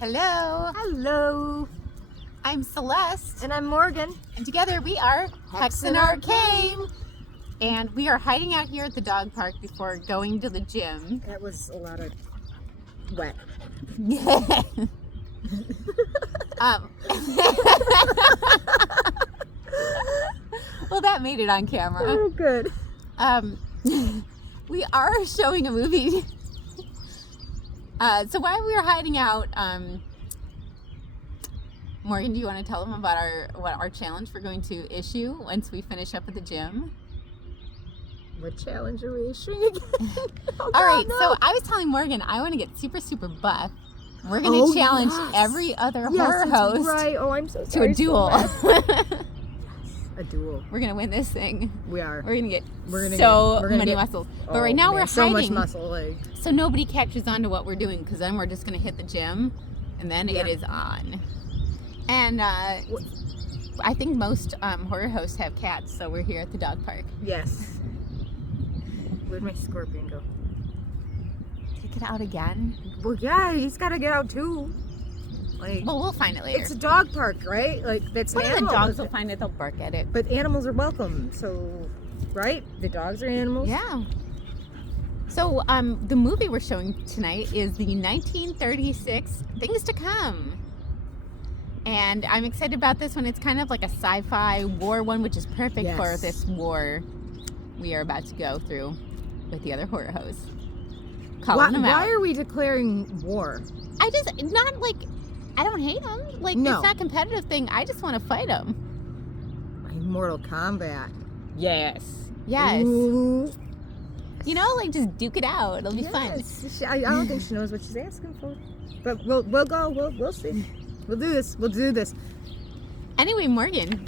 Hello, Hello. I'm Celeste, And I'm Morgan. and together we are Hexen Arcane. And we are hiding out here at the dog park before going to the gym. That was a lot of wet. Well, that made it on camera. Oh, good. We are showing a movie. So while we were hiding out, Morgan, do you want to tell them about our challenge we're going to issue once we finish up at the gym? What challenge are we issuing again? Oh, All right, no. so I was telling Morgan I want to get super buff. We're going to challenge every other horror host I'm so to sorry, a duel. A duel. We're going to win this thing. We are. We're going to get We're gonna so get- many muscles. But right now we're so hiding. much muscle, like. So nobody catches on to what we're doing, because then we're just going to hit the gym, and then it is on. And I think most horror hosts have cats, so we're here at the dog park. Yes. Where'd my scorpion go? Take it out again? Well, yeah, he's got to get out too. Like, Well, we'll find it later. it's a dog park, right? Like, that's One an of the animal. dogs will find it, they'll bark at it. But animals are welcome, so, right? The dogs are animals. Yeah. So the movie we're showing tonight is the 1936 Things to Come. And I'm excited about this one. It's kind of like a sci-fi war one, which is perfect for this war we are about to go through with the other horror hosts. Calling them out. Why are we declaring war? I don't hate them. Like, No. it's not a competitive thing. I just want to fight them. Mortal Kombat. Yes. Yes. Ooh. You know, like, just duke it out. It'll be fun. Yes. I don't think she knows what she's asking for. But we'll go. We'll see. We'll do this. We'll do this. Anyway, Morgan.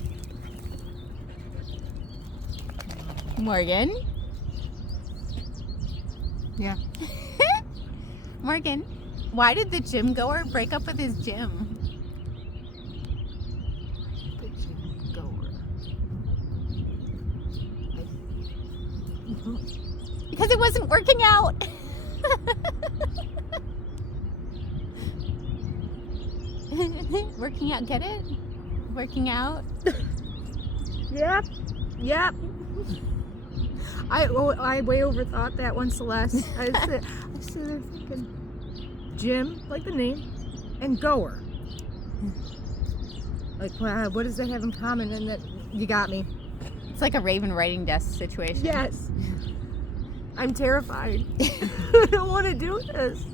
Yeah. Morgan, why did the gym goer break up with his gym? The gym goer. Because it wasn't working out. Working out, get it? Working out? Yep. I way overthought that one, Celeste. I sit there thinking, gym, like the name, and goer. Like, wow, what does that have in common? And that you got me. It's like a Raven writing desk situation. Yes. I'm terrified. I don't want to do this.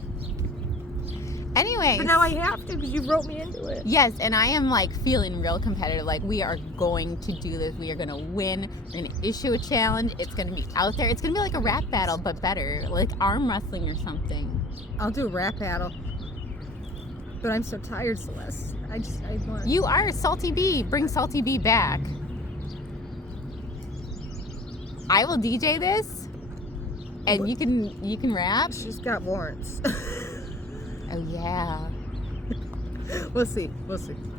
Anyway. But now I have to because you wrote me into it. Yes, and I am like feeling real competitive. Like, we are going to do this. We are going to win. We're going to issue a challenge. It's going to be out there. It's going to be like a rap battle, but better. Like arm wrestling or something. I'll do a rap battle. But I'm so tired, Celeste. I want. You are Salty B. Bring Salty B back. I will DJ this, and you can rap. She's got warrants. Oh yeah. We'll see.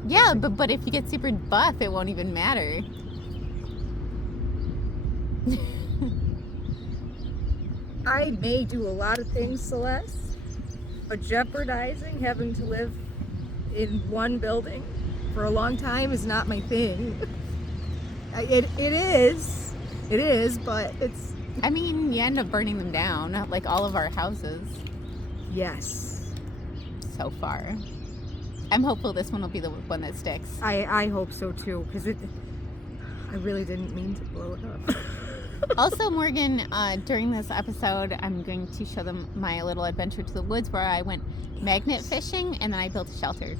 Yeah, but if you get super buff, it won't even matter. I may do a lot of things, Celeste, but jeopardizing having to live in one building for a long time is not my thing. It is, but it's... I mean, you end up burning them down, like all of our houses. Yes. So far. I'm hopeful this one will be the one that sticks. I hope so too, because I really didn't mean to blow it up. Also, Morgan, during this episode, I'm going to show them my little adventure to the woods where I went magnet fishing and then I built a shelter.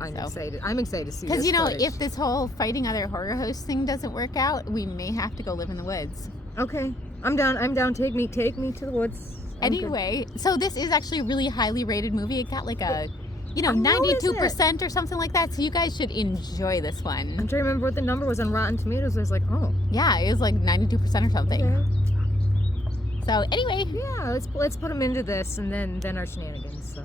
I'm excited to see this. Because, you know, footage. if this whole fighting other horror hosts thing doesn't work out, we may have to go live in the woods. Okay, I'm down. Take me to the woods. Anyway, so this is actually a really highly rated movie. It got like a, I know, 92% or something like that. So you guys should enjoy this one. I'm trying to remember what the number was on Rotten Tomatoes. I was like, oh. Yeah, it was like 92% or something. Okay. So anyway. Yeah, let's put them into this and then our shenanigans. So.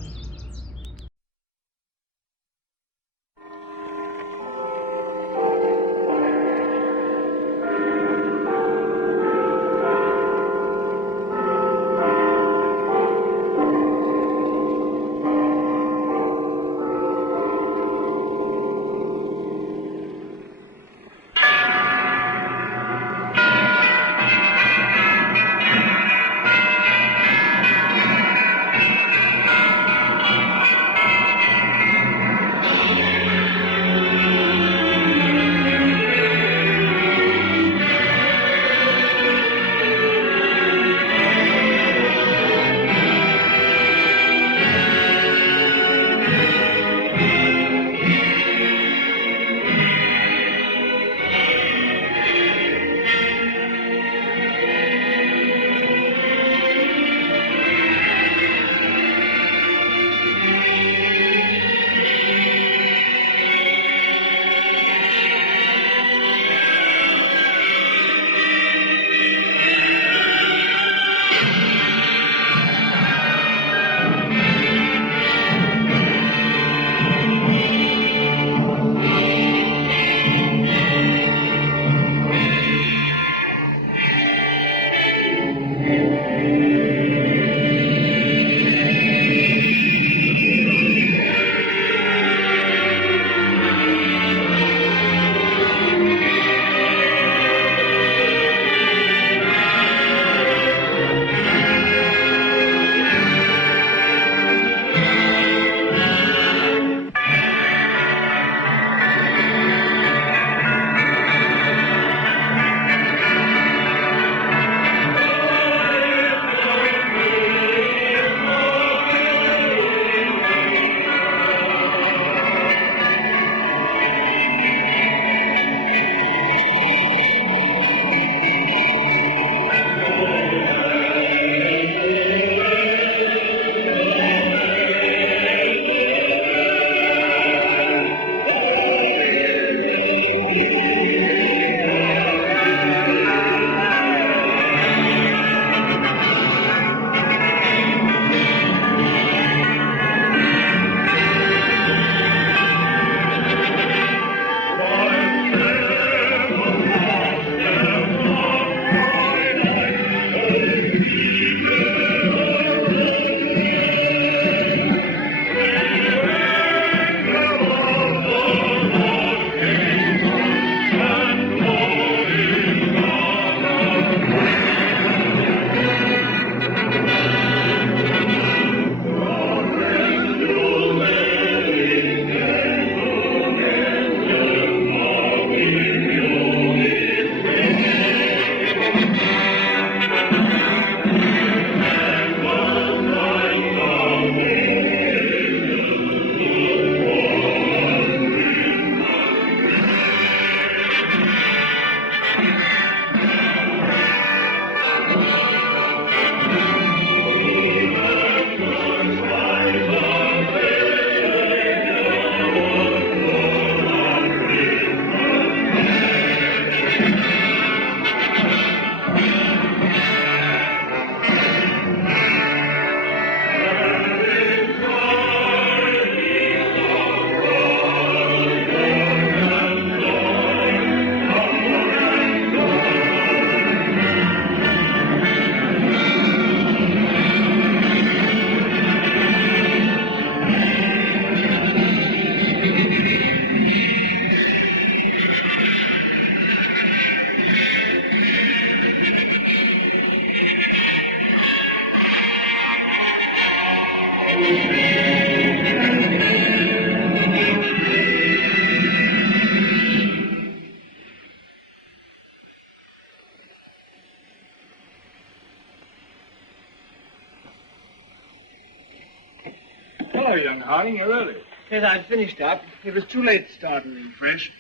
Hello, young Harding. You're early. Yes, I'd finished up. It was too late to start anything fresh.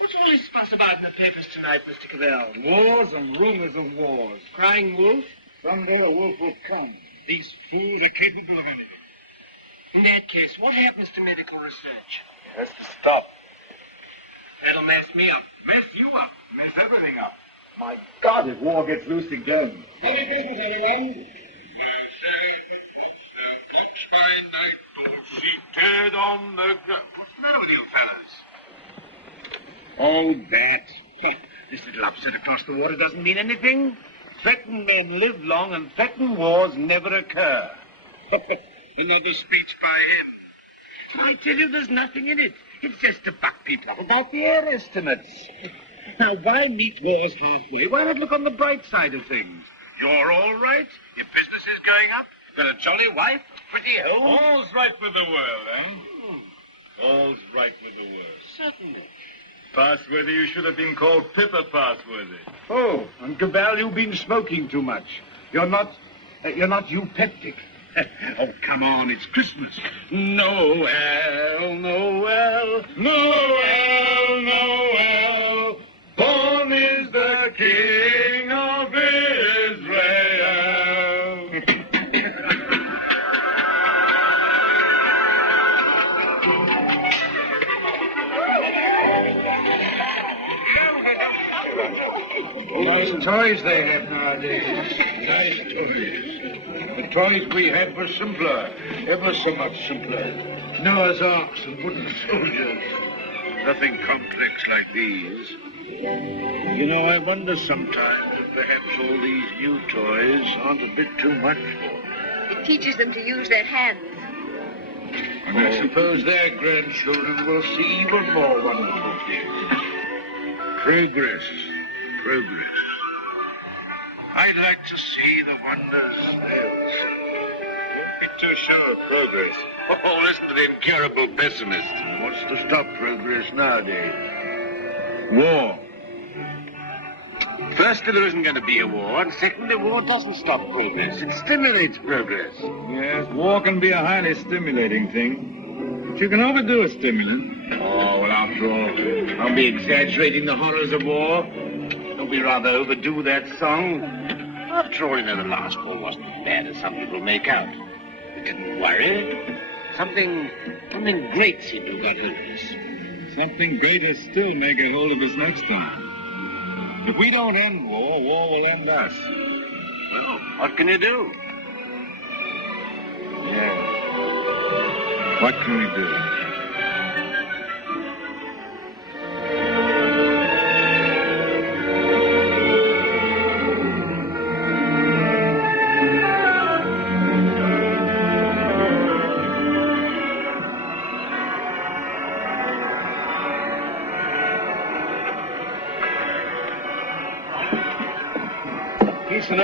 What's all this fuss about in the papers tonight, Mr. Cavell? Wars and rumors of wars. Crying wolf? Someday the wolf will come. These fools are capable of anything. In that case, what happens to medical research? It has to stop. That'll mess me up. Mess you up. Mess everything up. My God, if war gets loose again. Merry Christmas, everyone. Fine night, seated on the ground. What's the matter with you fellas? Oh, that. This little upset across the water doesn't mean anything. Threatened men live long and threatened wars never occur. Another speech by him. I tell you, there's nothing in it. It's just to buck people up about the air estimates. Now, why meet wars halfway? Why not look on the bright side of things? You're all right? Your business is going up? Got a jolly wife, pretty home. All's right with the world, eh? All's right with the world. Certainly. Passworthy, you should have been called Pippa Passworthy. Oh, and Cabal, you've been smoking too much. You're not eupeptic. Oh, come on, it's Christmas. Noel, Noel, Noel, Noel. Born is the King of Israel. Nice toys they have nowadays. Nice toys. The toys we had were simpler, ever so much simpler. Noah's arks and wooden soldiers. Nothing complex like these. You know, I wonder sometimes if perhaps all these new toys aren't a bit too much for them. It teaches them to use their hands. And I suppose their grandchildren will see even more wonderful things. Progress. Progress. I'd like to see the wonders they'll see. Don't be too sure of progress. Oh, listen to the incurable pessimist. What's to stop progress nowadays? War. Firstly, there isn't going to be a war, and secondly, war doesn't stop progress. It stimulates progress. Yes, war can be a highly stimulating thing. But you can overdo a stimulant. Oh, well, after all, I'll be exaggerating the horrors of war. Don't we rather overdo that song? After all, you know, the last war wasn't as bad as some people make out. It didn't worry. Something great seemed to have got hold of us. Something greater still may get hold of us next time. If we don't end war, war will end us. Well, what can you do? Yeah. What can we do?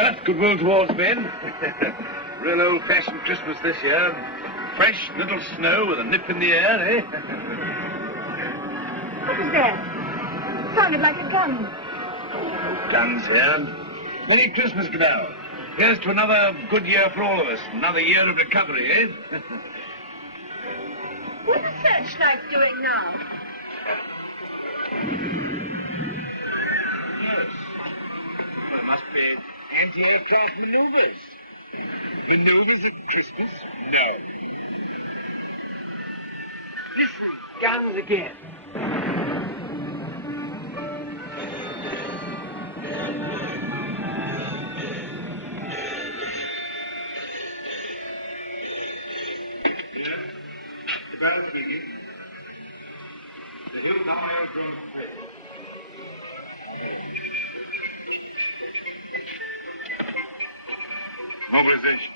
Bert. Goodwill towards men. Real old-fashioned Christmas this year. Fresh little snow with a nip in the air, eh? What was that? Sounded like a gun. No guns here. Merry Christmas, Canal. Here's to another good year for all of us. Another year of recovery, eh? What's the searchlight doing now? Yes. Well, it must be anti-aircraft maneuvers. Maneuvers at Christmas? No. Listen, guns again. The battle speaking. The hill down my own drone. Mobilization.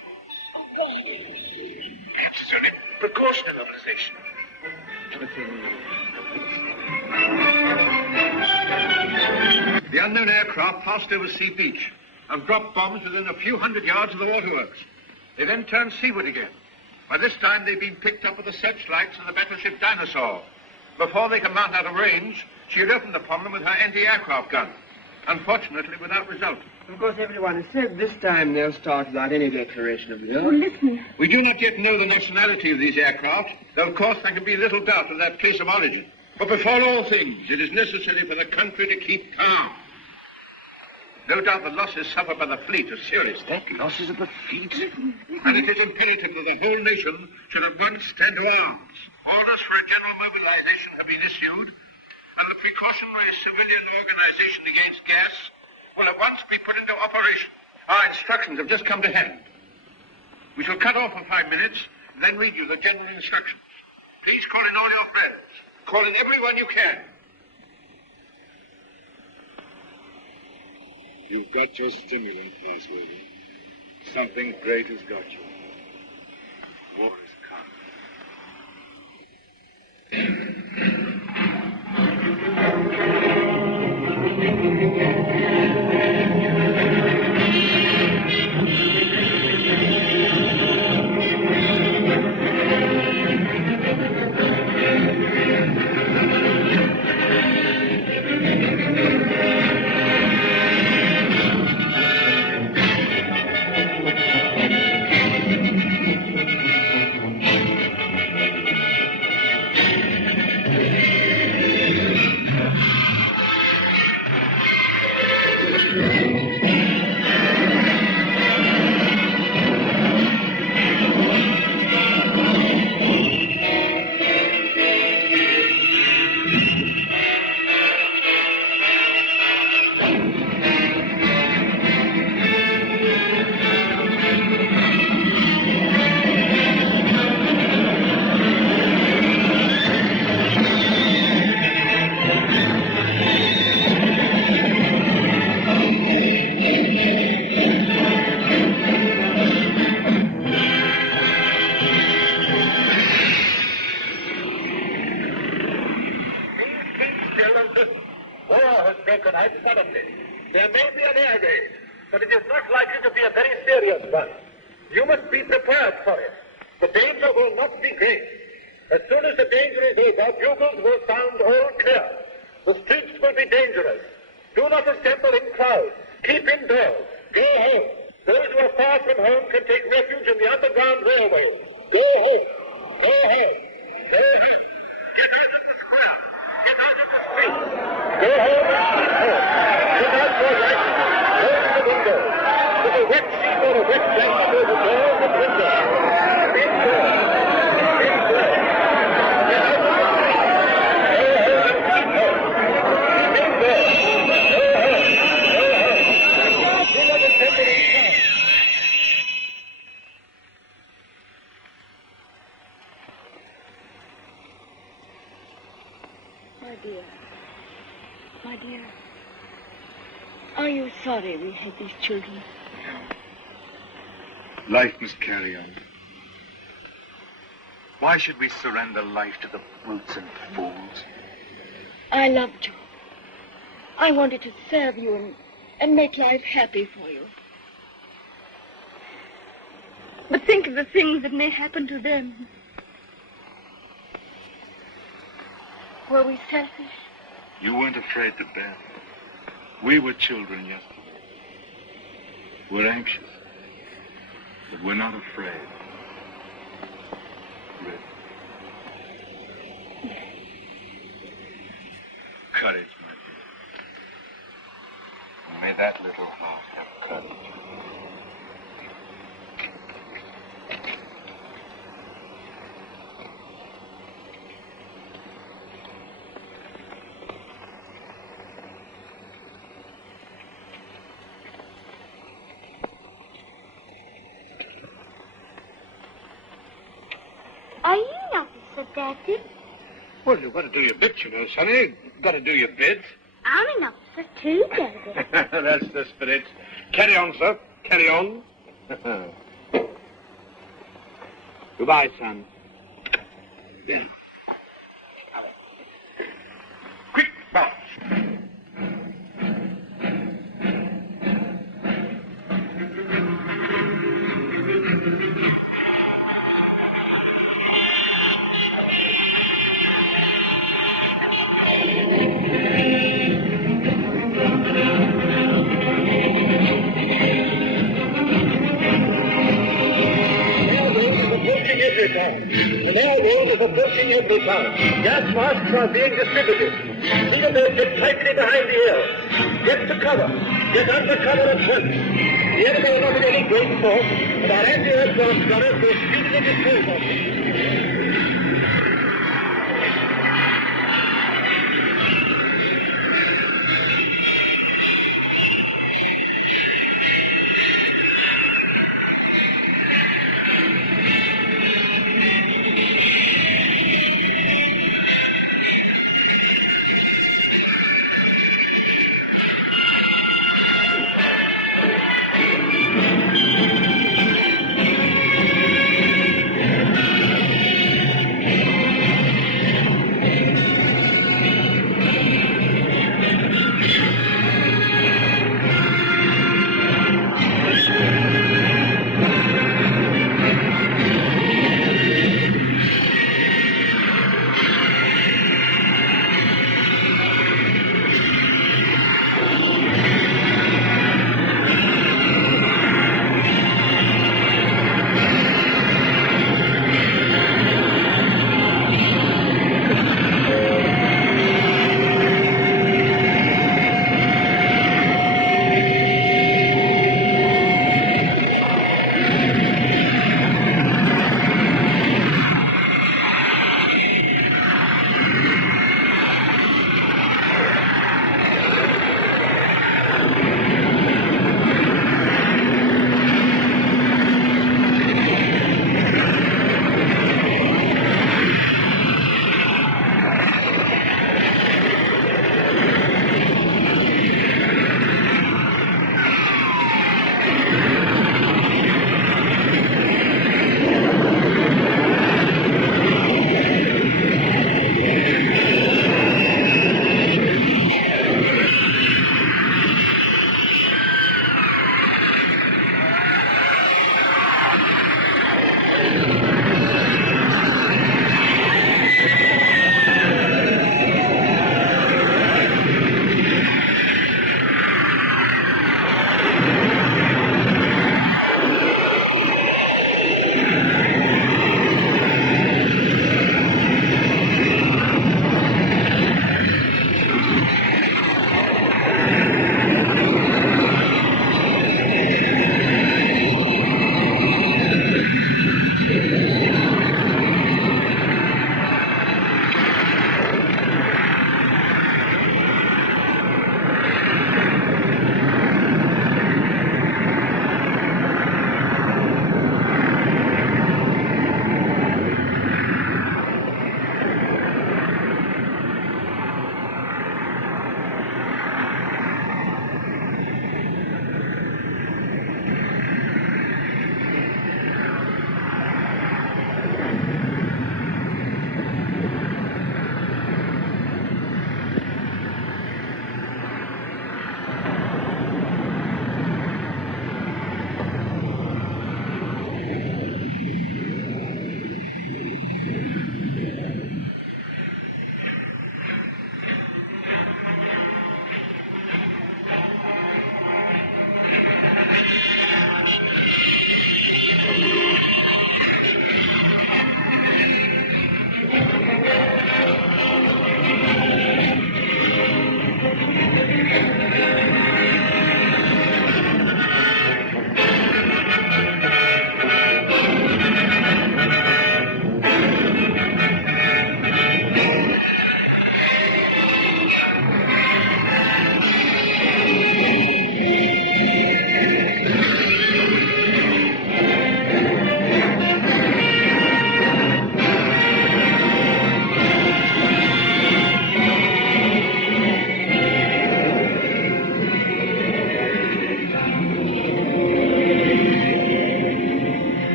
Perhaps it's only precautionary mobilization. The unknown aircraft passed over Sea Beach and dropped bombs within a few hundred yards of the waterworks. They then turned seaward again. By this time, they've been picked up with the searchlights of the battleship Dinosaur. Before they can mount out of range, she had opened upon them with her anti-aircraft gun. Unfortunately, without result. Of course, everyone has said this time they'll start without any declaration of war. Oh, listen. We do not yet know the nationality of these aircraft, though of course there can be little doubt of their place of origin. But before all things, it is necessary for the country to keep calm. No doubt the losses suffered by the fleet are serious. That losses of the fleet? And it is imperative that the whole nation should at once stand to arms. Orders for a general mobilization have been issued, and the precautionary civilian organization against gas will at once be put into operation. Our instructions have just come to hand. We shall cut off for 5 minutes, then read you the general instructions. Please call in all your friends. Call in everyone you can. You've got your stimulant, Passworthy. Something great has got you. War has come. There may be an air raid, but it is not likely to be a very serious one. You must be prepared for it. The danger will not be great. As soon as the danger is over, bugles will sound all clear. The streets will be dangerous. Do not assemble in crowds. Keep indoors. Go home. Those who are far from home can take refuge in the underground railways. Go home. Go home. Go home. Get out of the square. Get out of the street. Go home and keep home. Put out your lights. Close the windows. With a wet sheet or a wet blanket over the doors and windows. Indoors. Indoors. Get out of the street. Go home and keep home. Keep indoors. Go home. Go home. Do not assemble in crowds. My dear, are you sorry we had these children? Life must carry on. Why should we surrender life to the brutes and fools? I loved you. I wanted to serve you and make life happy for you. But think of the things that may happen to them. Were we selfish? You weren't afraid to bend. We were children yesterday. We're anxious, but we're not afraid. Rick. Courage, my dear. And may that little heart have courage. Are you not seductive? Well, you've got to do your bit, you know, Sonny. You've got to do your bit. I'm an officer too, Daddy. That's the spirit. Carry on, sir. Carry on. Goodbye, son. Quick, march. Every town. The mail road is approaching every town. Gas masks are being distributed. See them sit tightly behind the ears. Get to cover. Get under cover at once. The enemy are not in any great force, but our anti-aircraft gunners will speedily dispose of them.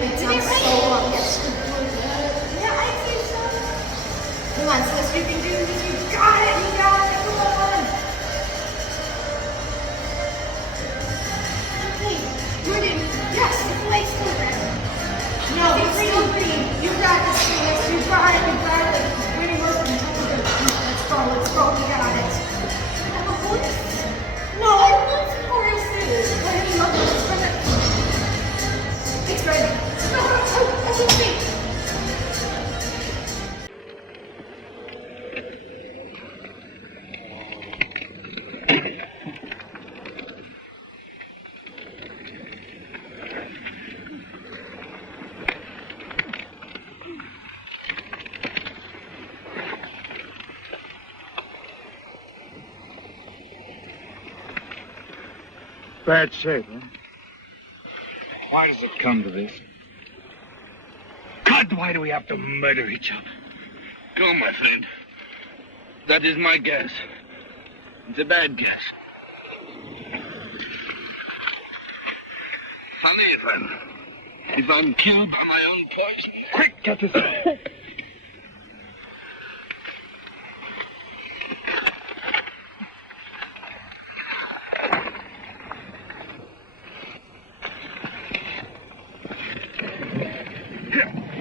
It sounds so long. Yeah, I think so. Come on, sis, you can do this. You got it. You got it. Come on. Okay, Jordan. Yes, it's light still red. No, it's still green. You got this, Felix. You got it. You got it. Winning most of the time. Let's go. Let's go. We got it. You have a horse? No, I love horses. Why do you love horses? It's ready. No, that's okay. Bad shape, huh? Why does it come to this? God, why do we have to murder each other? Go, my friend. That is my guess. It's a bad guess. Funny if I'm killed by my own poison. Quick, get this.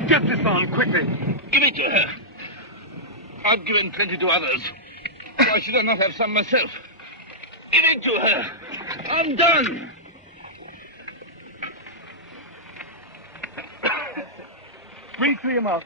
Get this on, quickly. Give it to her. I've given plenty to others. Why should I not have some myself? Give it to her. I'm done. Breathe through your mouth.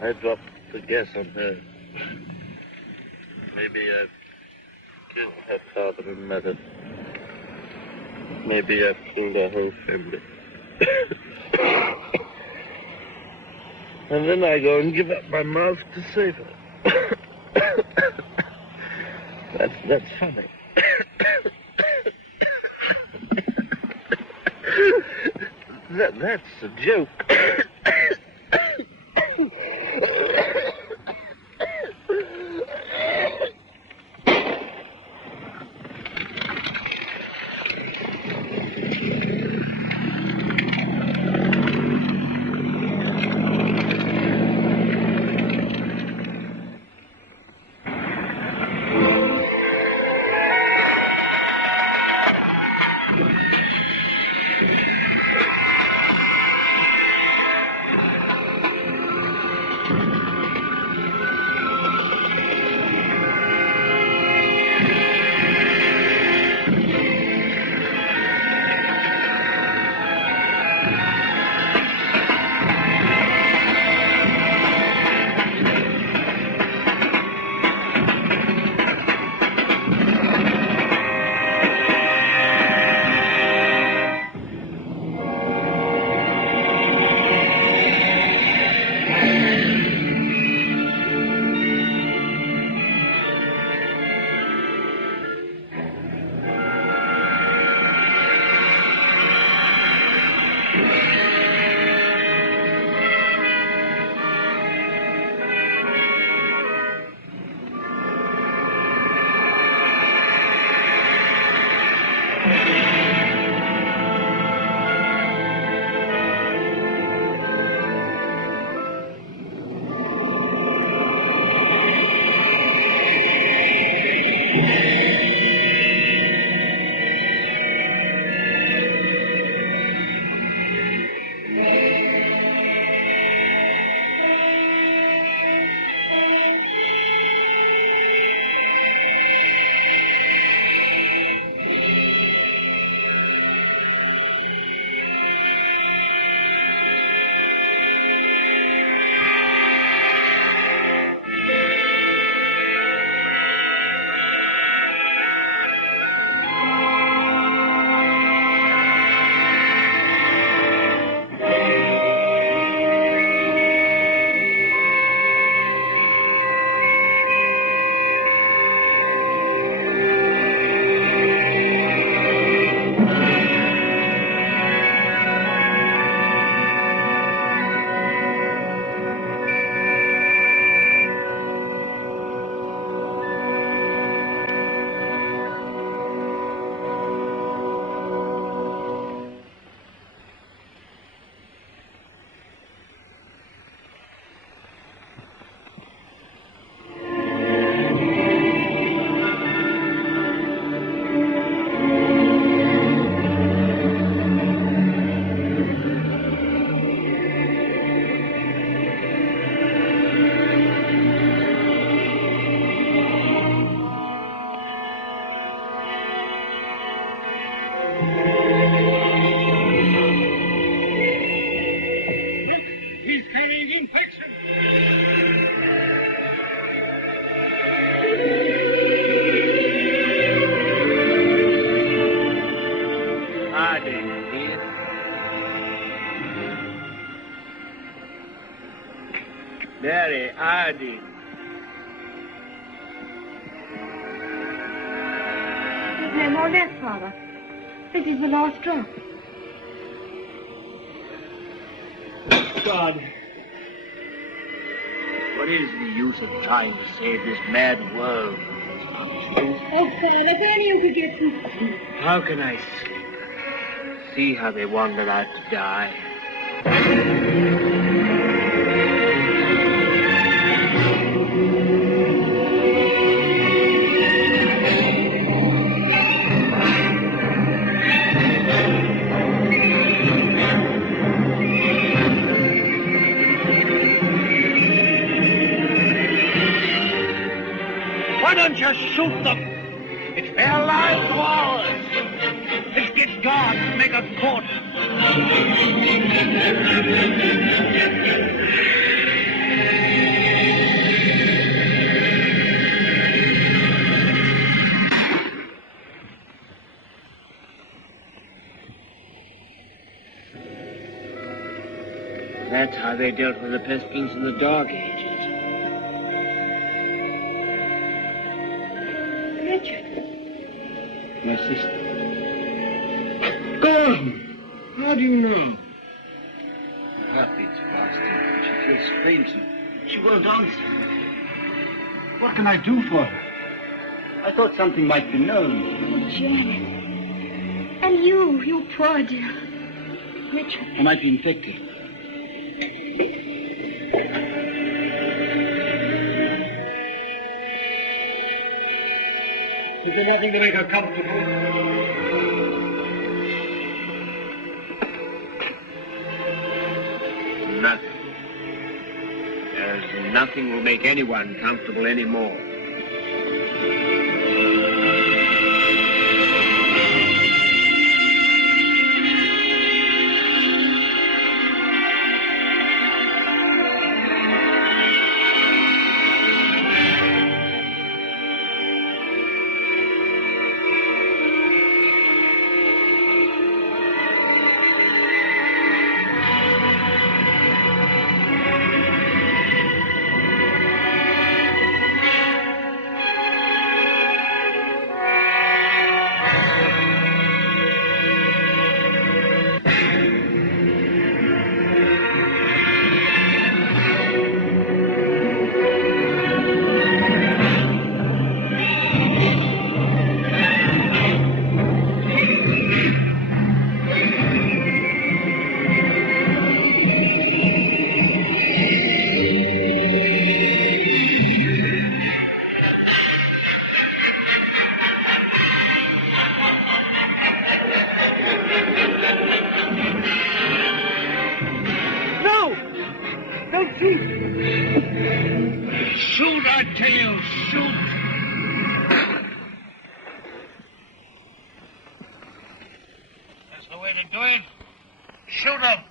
I dropped the guess on her. Maybe I killed her father and mother. Maybe I killed her whole family. And then I go and give up my mouth to save her. That's funny. That's a joke. Very hardy. There's no more left, Father. This is the last drop. God. What is the use of trying to save this mad world? Oh, Father, if only you could get some sleep. How can I sleep? See how they wander out to die. Why don't you shoot them? It's their lives wars. Let's get guards and make a court. That's how they dealt with the pestilence in the Dark Ages. Richard. My sister. Gordon! How do you know? Her heartbeat's faster. She feels faint and she won't answer. What can I do for her? I thought something might be known. Oh, Janet. And you poor dear. Richard. I might be infected. Is there nothing to make her comfortable? Nothing. There's nothing will make anyone comfortable anymore. Shoot, I tell you, shoot! That's the way to do it. Shoot him!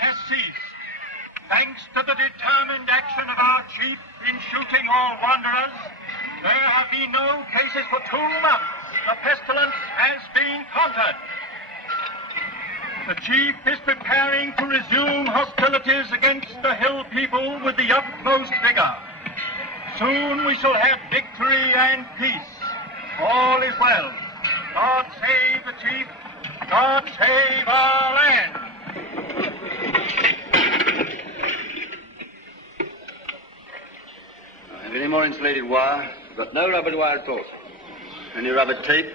Has ceased. Thanks to the determined action of our chief in shooting all wanderers, there have been no cases for 2 months. The pestilence has been conquered. The chief is preparing to resume hostilities against the hill people with the utmost vigor. Soon we shall have victory and peace. All is well. God save the chief. God save our land. Have any more insulated wire? We've got no rubber wire at all. Any rubber tape?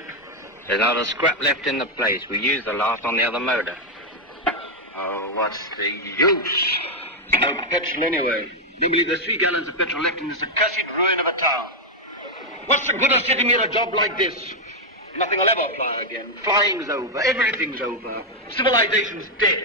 There's not a scrap left in the place. We used the last on the other motor. Oh, what's the use? No petrol anyway. Namely, there's 3 gallons of petrol left in this accursed ruin of a town. What's the good of sitting here a job like this? Nothing will ever fly again. Flying's over. Everything's over. Civilization's dead.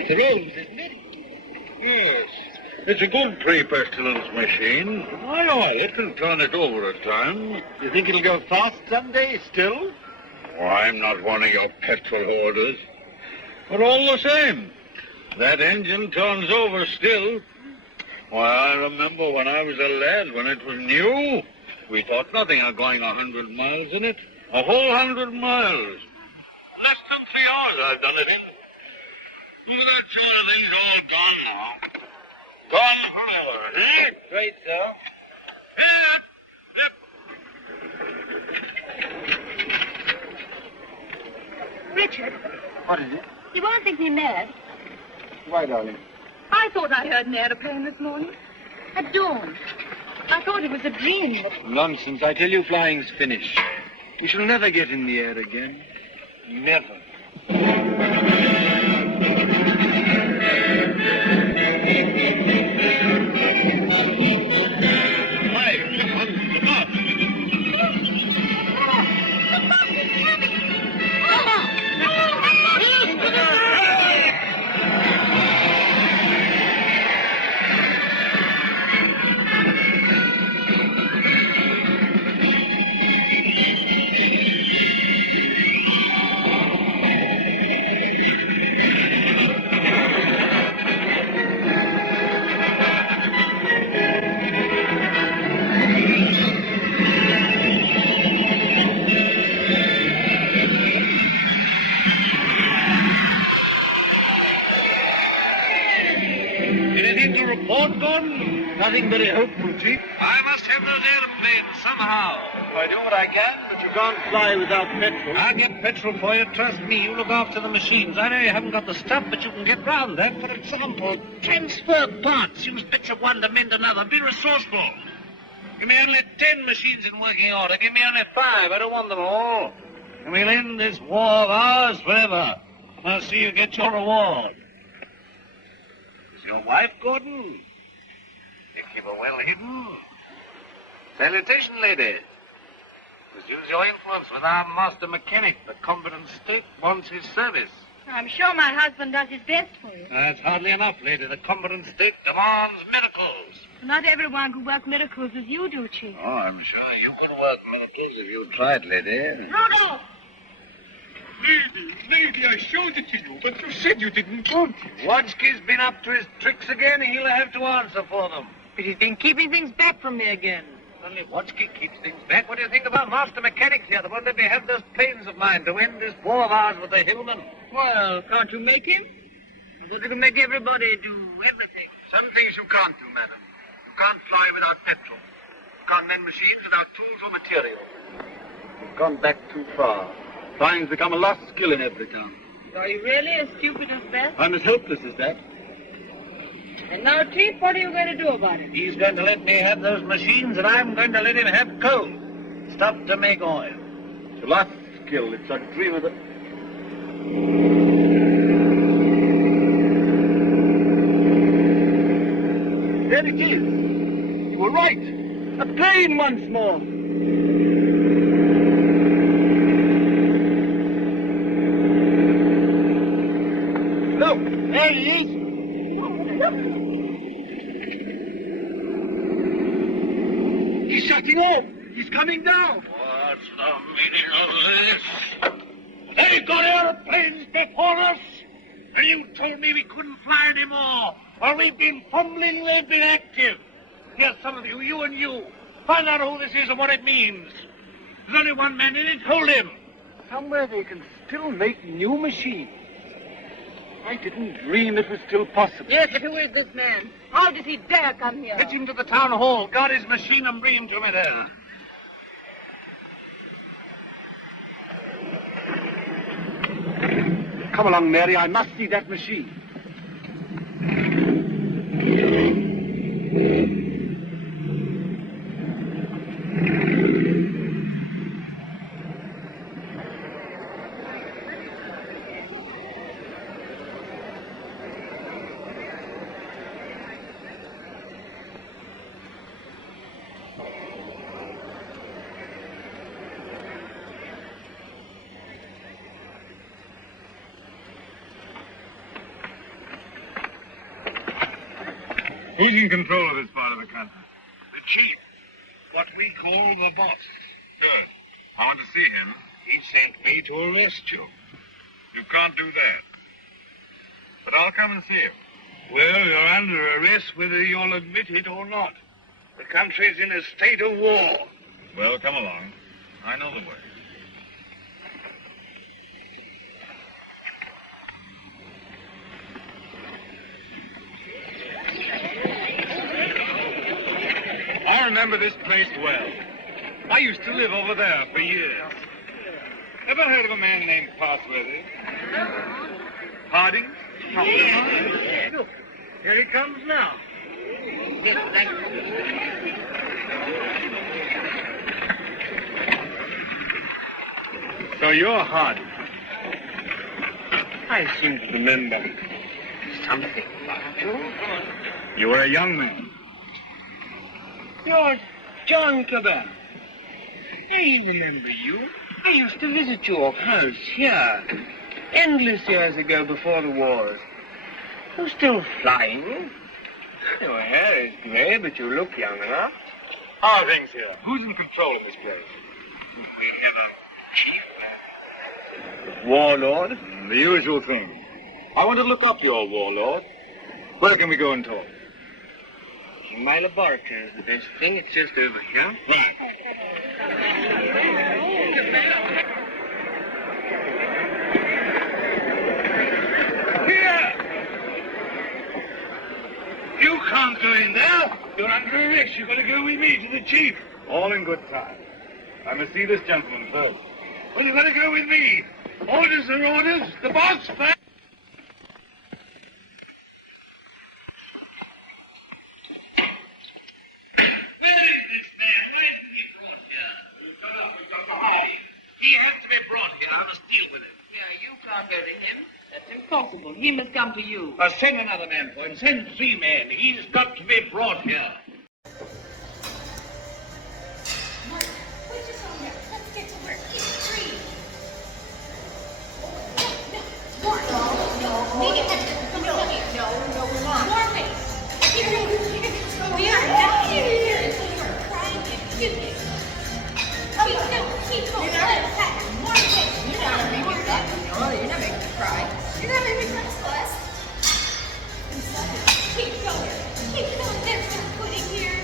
It's a rose, isn't it? Yes. It's a good pre-pestilence machine. I oil it and turn it over at times. You think it'll go fast someday still? Oh, I'm not one of your petrol hoarders. But all the same, that engine turns over still. Why, I remember when I was a lad, when it was new, we thought nothing of going 100 miles in it. A whole 100 miles. Less than 3 hours I've done it in. Well, that sort of thing's all gone now. Gone forever, eh? Great, sir. Yep. Richard, What is it? you won't think me mad. Why, darling? I thought I heard an airplane this morning. At dawn. I thought it was a dream. Nonsense. I tell you, flying's finished. We shall never get in the air again. Never. Nothing very hopeful, Chief. I must have those airplanes somehow. I do what I can, but you can't fly without petrol. I'll get petrol for you. Trust me, you look after the machines. I know you haven't got the stuff, but you can get round that. For example, transfer parts. Use bits of one to mend another. Be resourceful. Give me only 10 machines in working order. Give me only 5. I don't want them all. And we'll end this war of ours forever. I'll see you get your reward. Is your wife, Gordon? You keep her well hidden. Salutation, lady. Just use your influence with our master mechanic. The competent state wants his service. I'm sure my husband does his best for you. That's hardly enough, lady. The competent state demands miracles. Not everyone could work miracles as you do, Chief. Oh, I'm sure you could work miracles if you tried, lady. Rudolph! Lady, I showed it to you, but you said you didn't want it. Wadsky's been up to his tricks again. He'll have to answer for them. But he's been keeping things back from me again. Only Wadsky keeps things back. What do you think about master mechanics here? They won't let me have those planes of mine to end this war of ours with the hillmen. Well, can't you make him? But you can make everybody do everything. Some things you can't do, madam. You can't fly without petrol. You can't mend machines without tools or material. You've gone back too far. Flying's become a lost skill in every town. Are you really as stupid as that? I'm as helpless as that. And now, Chief, what are you going to do about it? He's going to let me have those machines, and I'm going to let him have coal. Stuff to make oil. It's a lost skill. It's a dream of the... There it is. You were right. A plane once more. Look, there he is. He's shutting off. He's coming down. What's the meaning of this? They've got airplanes before us, and you told me we couldn't fly anymore. While we've been fumbling, they've been active. Here's some of you, you and you. Find out who this is and what it means. There's only one man in it. Hold him. Somewhere they can still make new machines. I didn't dream it was still possible. Yes, but who is this man? How did he dare come here? Get him to the town hall. Guard his machine and bring him to me there. Come along, Mary. I must see that machine. Who's in control of this part of the country? The chief. What we call the boss. Good. I want to see him. He sent me to arrest you. You can't do that. But I'll come and see you. Well, you're under arrest whether you'll admit it or not. The country's in a state of war. Well, come along. I know the way. I remember this place well. I used to live over there for years. Ever heard of a man named Parsworthy? Harding? Yeah. Look, here he comes now. So you're Harding. I seem to remember something about you. You were a young man. You're John Cabell. I remember you. I used to visit your house here. Endless years ago before the wars. You're still flying. Your hair is grey, but you look young enough. How are things here? Who's in control of this place? We have a chief. Warlord? The usual thing. I want to look up your warlord. Where can we go and talk? My laboratory is the best thing. It's just over here. Right. Here! You can't go in there. You're under arrest. You've got to go with me to the chief. All in good time. I must see this gentleman first. Well, you've got to go with me. Orders are orders. The boss first. He has to be brought here. I must deal with him. Yeah, you can't go to him. That's impossible. He must come to you. Send another man for him. Send 3 men. He's got to be brought here. Mark, wait just a minute. Let's get to work. It's free. No, Mark. No. Make it heavy. Come here. No, we're not. More weight. We are not here until you are crying and puking. Keep going. You're not more weight. You're not making me cry. No, you're not making me cry. You're not making me cry, Celeste. Keep going. Keep going. There's no pudding here.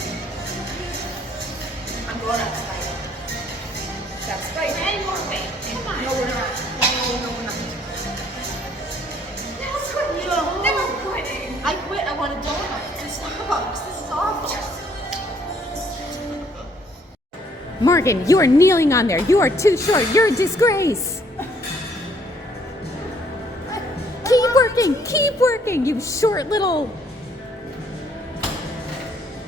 I'm going outside. That's right. Add more weight. Come on. No, we're not. No, we're not. Now quit. No. Never quitting. I quit. I want a donut and Starbucks. This is awful. Morgan, you are kneeling on there. You are too short. You're a disgrace. Keep working, you short little...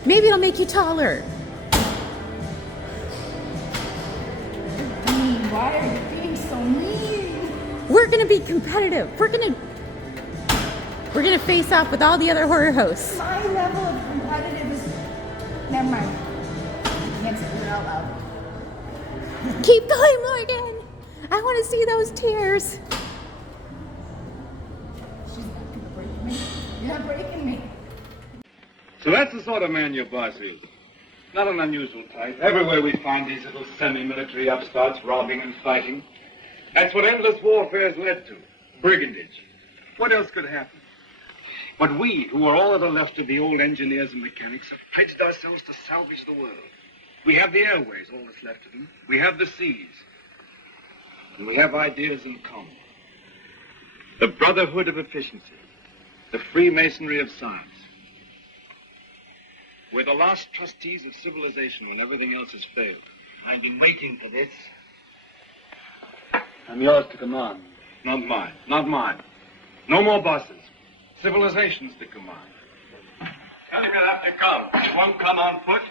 Maybe it'll make you taller. Why are you being so mean? We're gonna be competitive. We're gonna face off with all the other horror hosts. My level of competitive is... Never mind. I can't say it out loud. Keep going, Morgan. I want to see those tears. She's not gonna break me. You're not breaking me. So that's the sort of man your boss is. Not an unusual type. Everywhere we find these little semi-military upstarts robbing and fighting. That's what endless warfare has led to. Brigandage. What else could happen? But we, who are all that are left of the old engineers and mechanics, have pledged ourselves to salvage the world. We have the airways, all that's left of them. We have the seas. And we have ideas in common. The brotherhood of efficiency. The Freemasonry of science. We're the last trustees of civilization when everything else has failed. I've been waiting for this. I'm yours to command. Not mine. Not mine. No more buses. Civilization's the command. Tell him he'll have to come. He won't come on foot.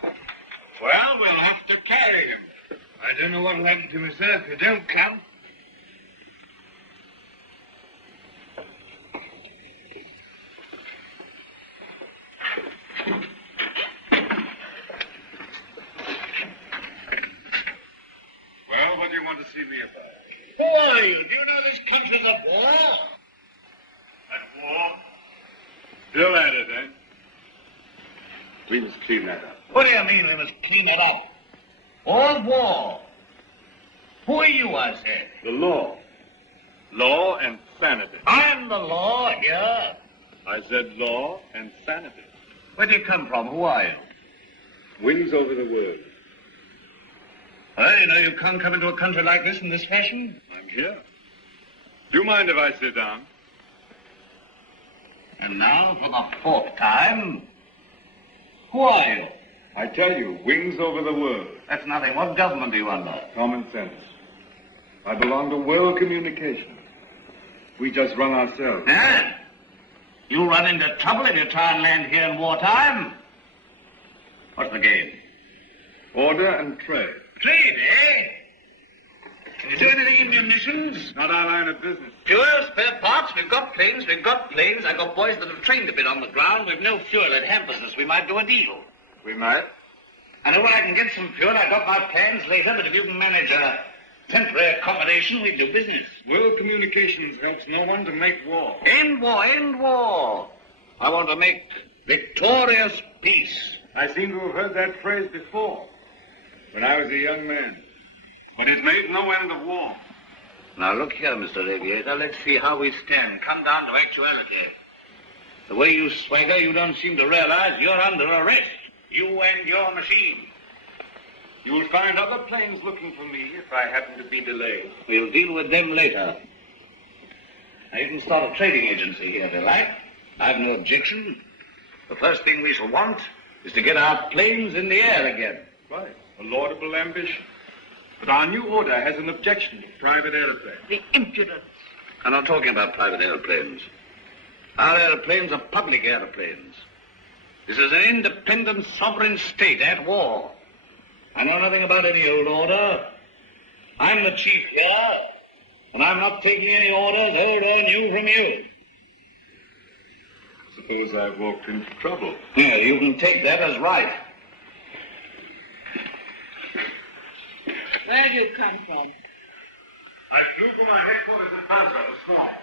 Well, we'll have to carry him. I don't know what'll happen to him, sir, if you don't come. Well, what do you want to see me about? Who are you? Do you know this country's at war? At war? Still at it, eh? We must clean that up. What do you mean we must clean it up? All war. Who are you, I said? The law. Law and sanity. I'm the law here. I said law and sanity. Where do you come from? Who are you? Wings over the world. Well, you know you can't come into a country like this in this fashion. I'm here. Do you mind if I sit down? And now, for the fourth time, who are you? I tell you, wings over the world. That's nothing. What government are you under? Common sense. I belong to world communication. We just run ourselves. Eh? You run into trouble if you try and land here in wartime? What's the game? Order and trade. Trade, eh? Can you do anything in munitions? Not our line of business. Fuel, spare parts, we've got planes. I've got boys that have trained a bit on the ground. We've no fuel, it hampers us. We might do a deal. We might. I know when I can get some fuel. I've got my plans later, but if you can manage a temporary accommodation, we do business. World communications helps no one to make war. End war, end war. I want to make victorious peace. I seem to have heard that phrase before, when I was a young man. But it made no end of war. Now look here, Mr. Aviator, let's see how we stand. Come down to actuality. The way you swagger, you don't seem to realize you're under arrest. You and your machine. You'll find other planes looking for me if I happen to be delayed. We'll deal with them later. Now, you can start a trading agency here if you like. I've no objection. The first thing we shall want is to get our planes in the air again. Right. A laudable ambition. But our new order has an objection to private airplanes. The impudence. I'm not talking about private airplanes. Our airplanes are public airplanes. This is an independent sovereign state at war. I know nothing about any old order. I'm the chief here, and I'm not taking any orders, old or new, from you. Suppose I've walked into trouble. Yeah, you can take that as right. Where do you come from? I flew from our headquarters in Basra this morning.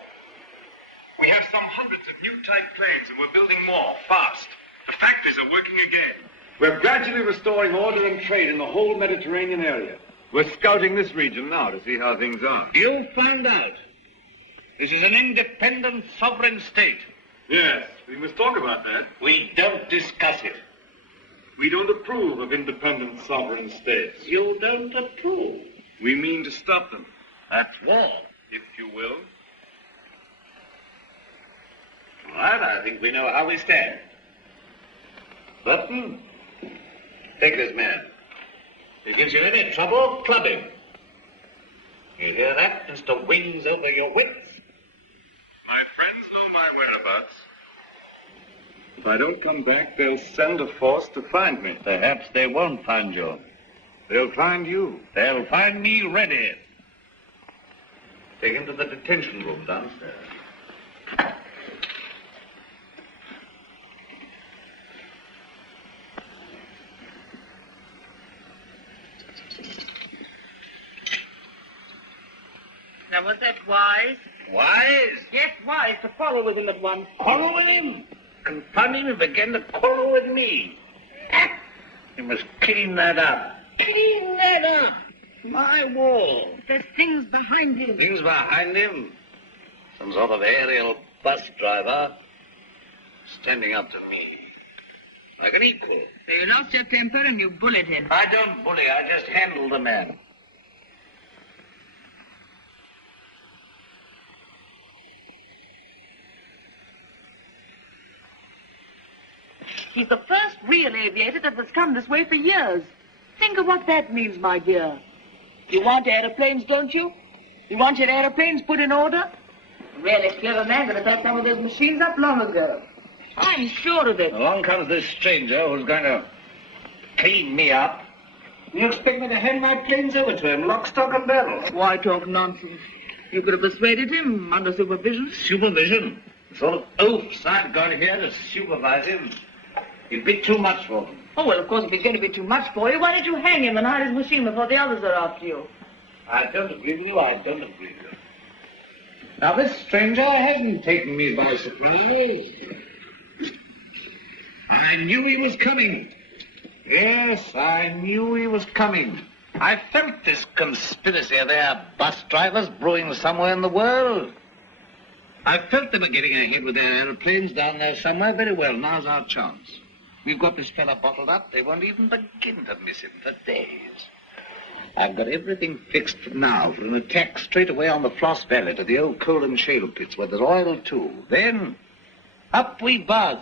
We have some hundreds of new type planes, and we're building more, fast. The factories are working again. We're gradually restoring order and trade in the whole Mediterranean area. We're scouting this region now to see how things are. You found out. This is an independent sovereign state. Yes, we must talk about that. We don't discuss it. We don't approve of independent sovereign states. You don't approve. We mean to stop them. That's war. If you will. All right, I think we know how we stand. Burton, take this man. If he gives you any trouble, club him. You hear that, Mr. Wings over your wits? My friends know my whereabouts. If I don't come back, they'll send a force to find me. Perhaps they won't find you. They'll find you. They'll find me ready. Take him to the detention room downstairs. Now, was that wise? Wise? Yes, wise to follow with him at once. Quarrel with him? Confront him and begin to quarrel with me. You must clean that up. Clean that up. My wall. There's things behind him. Things behind him? Some sort of aerial bus driver standing up to me. Like an equal. So you lost your temper and you bullied him. I don't bully. I just handle the man. He's the first real aviator that has come this way for years. Think of what that means, my dear. You want airplanes, don't you? You want your airplanes put in order? Really clever man could have packed some of those machines up long ago. I'm sure of it. Along comes this stranger who's going to clean me up. You expect me to hand my planes over to him, lock, stock, and barrel? Why talk nonsense? You could have persuaded him under supervision. Supervision? The sort of oafs I've got here to supervise him. It'd be too much for him. Oh, well, of course, if it's going to be too much for you, why don't you hang him and hide his machine before the others are after you? I don't agree with you. I don't agree with you. Now, this stranger hasn't taken me by surprise. I knew he was coming. Yes, I knew he was coming. I felt this conspiracy of their bus drivers brewing somewhere in the world. I felt they were getting ahead with their aeroplanes down there somewhere. Very well, now's our chance. We've got this fella bottled up. They won't even begin to miss him for days. I've got everything fixed now for an attack straight away on the Floss Valley to the old coal and shale pits where there's oil too. Then, up we buzz.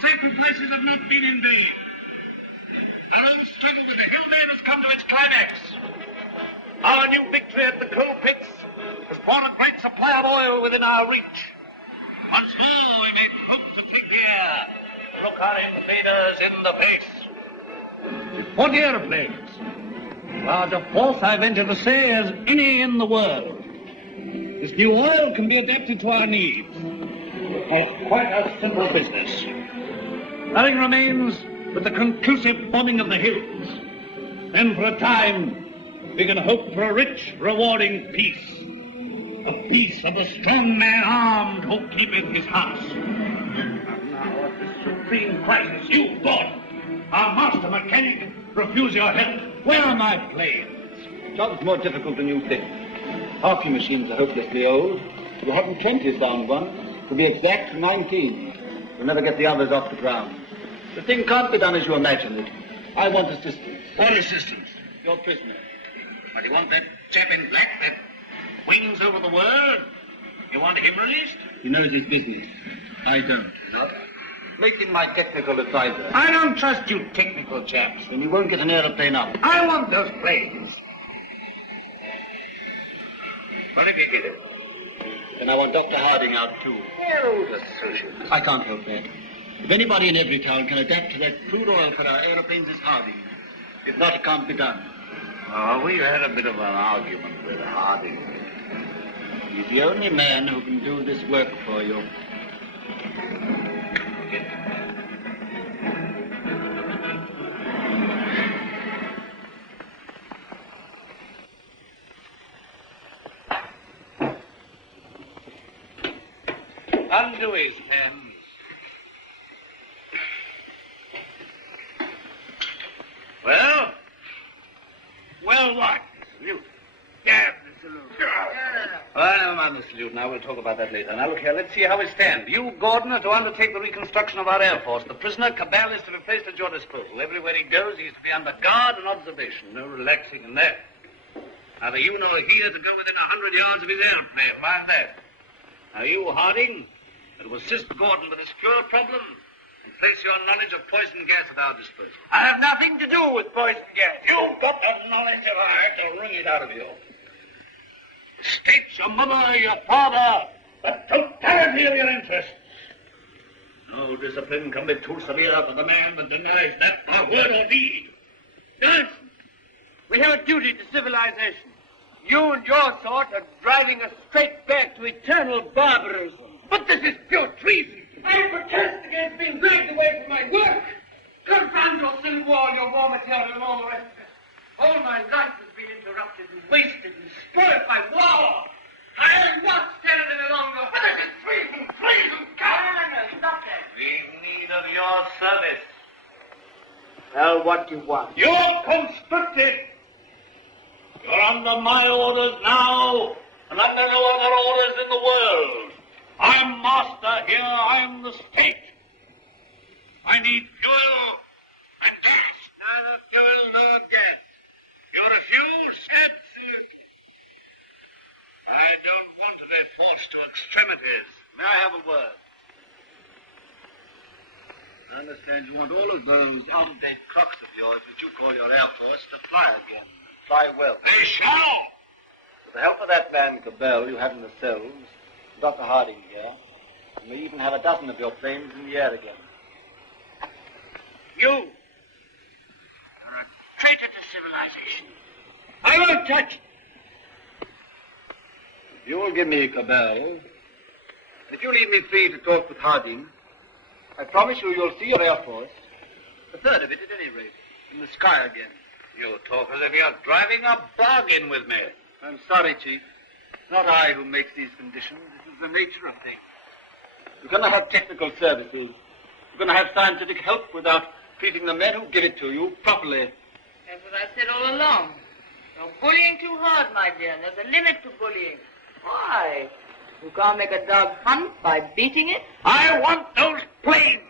sacrifices have not been in vain. Our old struggle with the hillman has come to its climax. Our new victory at the coal pits has brought a great supply of oil within our reach. Once more we may hope to take the air, look our invaders in the face. 40 aeroplanes. Large a force, I venture to say, as any in the world. This new oil can be adapted to our needs. It's quite a simple business. Nothing remains but the conclusive bombing of the hills. Then for a time, we can hope for a rich, rewarding peace. A peace of the strong man armed who keepeth his house. And now at this supreme crisis, you, Gordon, our master mechanic, refuse your help. Where are my planes? The job's more difficult than you think. Half your machines are hopelessly old. You haven't 20 sound ones. To be exact, 19. You'll never get the others off the ground. The thing can't be done as you imagine it. I want assistance. What assistance? Your prisoner. What, do you want that chap in black that wings over the world? You want him released? He knows his business. I don't. No. Make him my technical advisor. I don't trust you technical chaps. Then you won't get an aeroplane up. I want those planes. What if you get it? Then I want Dr. Harding out, too. They're old associates. I can't help that. If anybody in every town can adapt to that crude oil for our aeroplanes, it's Harding. If not, it can't be done. Oh, we had a bit of an argument with Harding. He's the only man who can do this work for you. Undo his hands. Well? Well, what? Salute. Damn the salute. Well, never mind the salute. Now we'll talk about that later. Now, look here. Let's see how we stand. You, Gordon, are to undertake the reconstruction of our Air Force. The prisoner, Cabal, is to be placed at your disposal. Everywhere he goes, he's to be under guard and observation. No relaxing in that. Neither you nor he are to go within 100 yards of his airplane. Mind that. Now, you, Harding, are to assist Gordon with his fuel problem and place your knowledge of poison gas at our disposal. I have nothing to do with poison gas. You've got the knowledge if I had to wring it out of you. States your mother, your father, the totality of your interests. No discipline can be too severe for the man that denies that by word or deed. Yes, we have a duty to civilization. You and your sort are driving us straight back to eternal barbarism. But this is pure treason. I protest against being dragged away from my work. Confound your civil war, your war material, and all the rest of it. All my life has been interrupted and wasted and spoiled by war. I am not stand any longer. But this is treason, treason, No, stop that. We need of your service. Well, what do you want? You're conscripted. You're under my orders now, and under no other orders in the world. I'm master here. I'm the state. I need fuel and gas. Neither fuel nor gas. You refuse? Absolutely. I don't want to be forced to extremities. May I have a word? I understand you want all of those out-of-date clocks of yours, which you call your Air Force, to fly again. Fly well. They shall. With the help of that man, Cabell, you have in the cells, Dr. Harding here, you may even have a dozen of your planes in the air again. You. You're a traitor to civilization. I won't touch it. If you will give me Cabell, if you leave me free to talk with Harding, I promise you'll see your Air Force, a third of it at any rate, in the sky again. You talk as if you're driving a bargain with me. I'm sorry, Chief. It's not I who makes these conditions. This is the nature of things. You're going to have technical services. You're going to have scientific help without treating the men who give it to you properly. That's what I said all along. You're bullying too hard, my dear. There's a limit to bullying. Why? You can't make a dog hunt by beating it? I want those planes.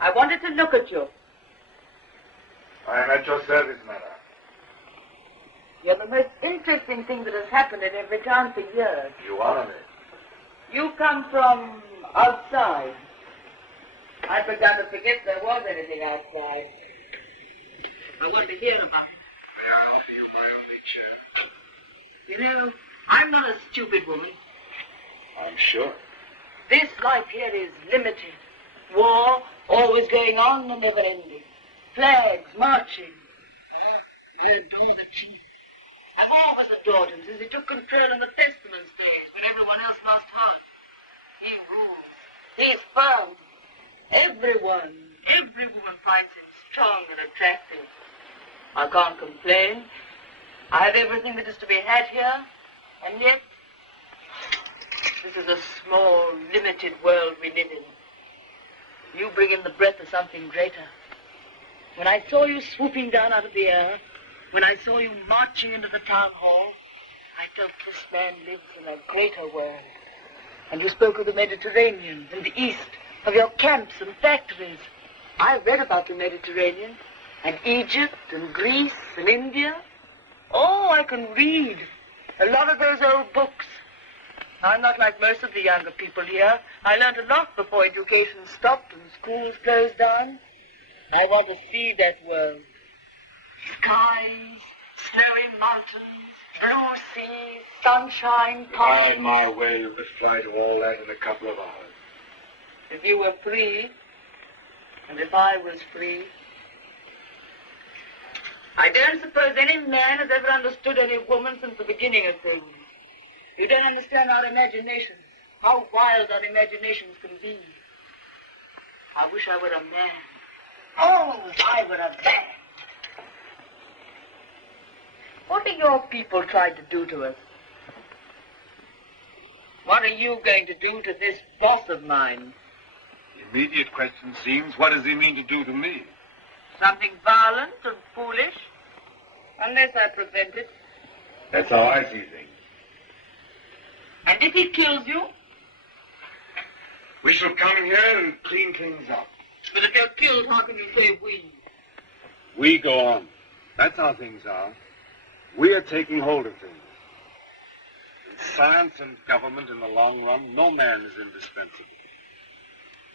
I wanted to look at you. I am at your service, madam. You're the most interesting thing that has happened in every town for years. You honor me. You come from outside. I began to forget there was anything outside. I want to hear about it. May I offer you my only chair? You know, I'm not a stupid woman. I'm sure. This life here is limited. War, always going on and never ending. Flags, marching. I adore the chief. I've always adored him since he took control in the Testament's days when everyone else lost heart. He rules. He is firm. Every woman finds him strong and attractive. I can't complain. I have everything that is to be had here, and yet this is a small, limited world we live in. You bring in the breath of something greater. When I saw you swooping down out of the air, when I saw you marching into the town hall, I felt this man lives in a greater world. And you spoke of the Mediterranean and the East, of your camps and factories. I read about the Mediterranean, and Egypt and Greece and India. Oh, I can read a lot of those old books. I'm not like most of the younger people here. I learned a lot before education stopped and schools closed down. I want to see that world. Skies, snowy mountains, blue seas, sunshine, On palms. my way, you could fly to all that in a couple of hours. If you were free, and if I was free. I don't suppose any man has ever understood any woman since the beginning of things. You don't understand our imaginations, how wild our imaginations can be. I wish I were a man. Oh, if I were a man. What are your people trying to do to us? What are you going to do to this boss of mine? The immediate question seems, what does he mean to do to me? Something violent and foolish? Unless I prevent it. That's how I see things. And if he kills you? We shall come here and clean things up. But if you're killed, how can you say we? We go on. That's how things are. We are taking hold of things. In science and government, in the long run, no man is indispensable.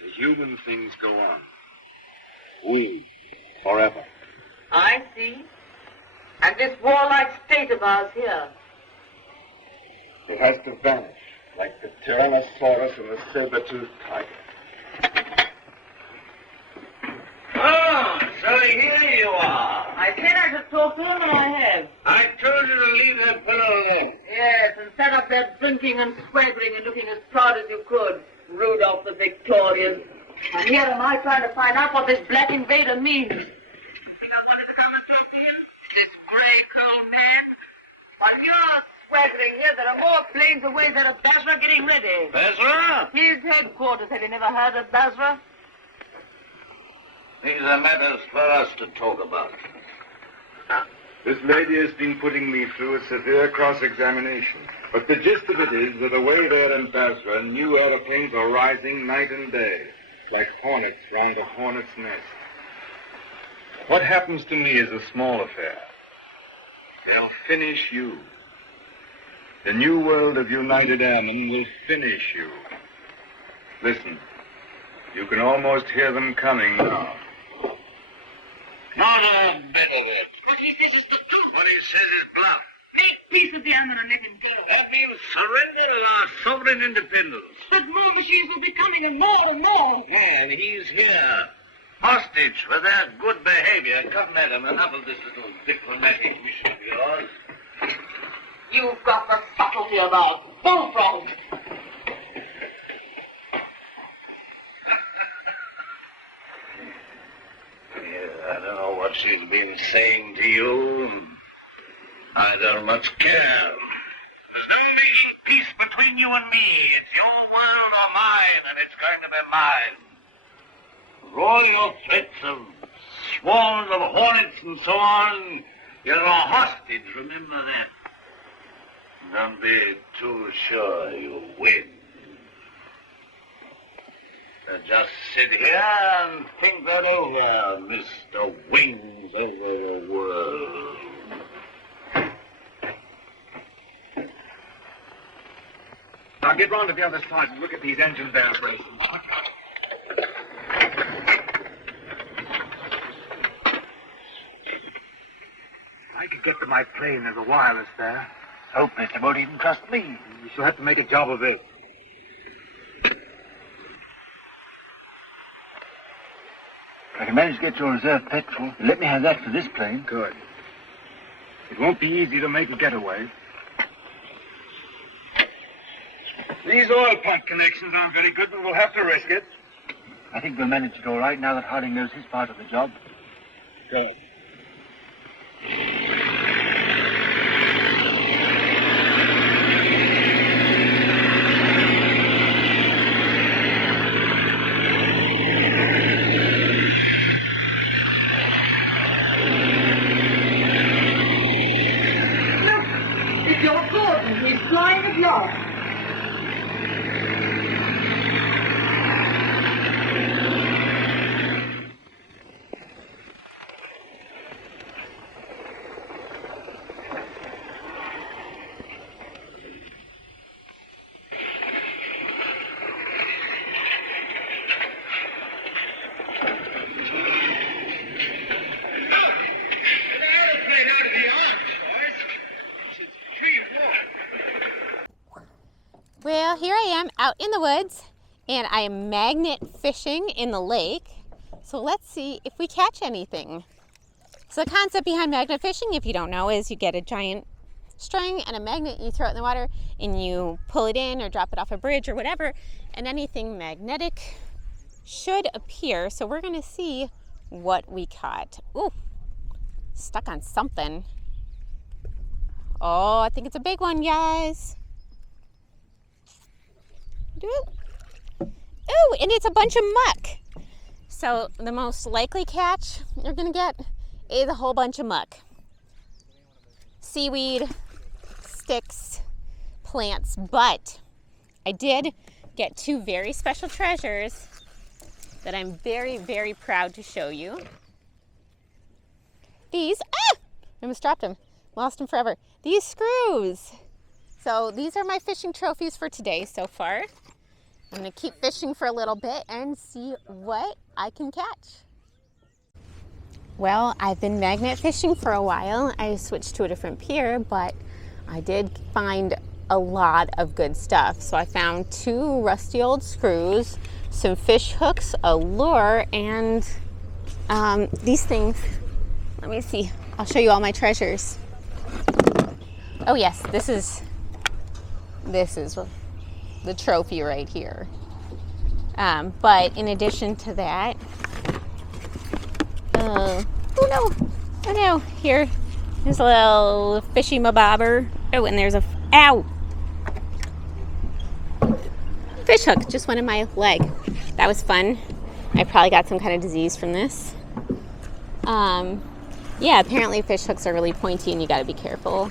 The human things go on. We, forever. I see. And this warlike state of ours here. It has to vanish. like the Tyrannosaurus and the saber-toothed tiger. Oh, so here you are. I said I should talk to him, and I have. I told you to leave that fellow alone. Yes, and set up there drinking and swaggering and looking as proud as you could, Rudolph the Victorious. And here am I trying to find out what this black invader means. You think I wanted to come and talk to him? This gray, cold man? While you're swaggering here, there are more planes away that are Basra getting ready. Basra? His headquarters. Have you never heard of Basra? These are matters for us to talk about. This lady has been putting me through a severe cross-examination. But the gist of it is that away there in Basra, new aeroplanes are rising night and day, like hornets round a hornet's nest. What happens to me is a small affair. They'll finish you. The new world of United Airmen will finish you. Listen, you can almost hear them coming now. Not a bit of it. What he says is the truth. What he says is bluff. Make peace with the Ammon and let him go. That means surrender to our sovereign independence. But more machines will be coming, and more and more. And he's here. Hostage for their good behavior. Come, madam, enough of this little diplomatic mission of yours. You've got the subtlety of a bullfrog. I don't know what she's been saying to you. I don't much care. There's no making peace between you and me. It's your world or mine, and it's going to be mine. For all your threats of swarms of hornets and so on, you're a hostage, remember that. Don't be too sure you'll win. Just sit here and think that over, Mr. Wings over the world. Now get round to the other side and look at these engine vibrations. I could get to my plane. There's a wireless there. Hopeless, they won't even trust me. You shall have to make a job of it. I can manage to get your reserve petrol. Let me have that for this plane. Good. It won't be easy to make a getaway. These oil pump connections aren't very good, but we'll have to risk it. I think we'll manage it all right now that Harding knows his part of the job. Good. It's your Gordon. He's flying at last. Well, here I am out in the woods, and I am magnet fishing in the lake. So let's see if we catch anything. So the concept behind magnet fishing, if you don't know, is you get a giant string and a magnet, you throw it in the water, and you pull it in or drop it off a bridge or whatever, and anything magnetic should appear. So we're gonna see what we caught. Ooh, stuck on something. Oh, I think it's a big one, guys. Do it. Ooh, and it's a bunch of muck. So the most likely catch you're gonna get is a whole bunch of muck. Seaweed, sticks, plants, but I did get two very special treasures that I'm very, very proud to show you. These, I almost dropped them, lost them forever. These screws. So these are my fishing trophies for today so far. I'm gonna keep fishing for a little bit and see what I can catch. Well, I've been magnet fishing for a while. I switched to a different pier, but I did find a lot of good stuff. So I found 2 rusty old screws, some fish hooks, a lure, and these things. Let me see. I'll show you all my treasures. Oh yes, this is the trophy right here. But in addition to that, oh no, here's a little fishy mabobber. Oh, and there's a, ow! Fish hook just went in my leg. That was fun. I probably got some kind of disease from this. Yeah, apparently fish hooks are really pointy and you gotta be careful.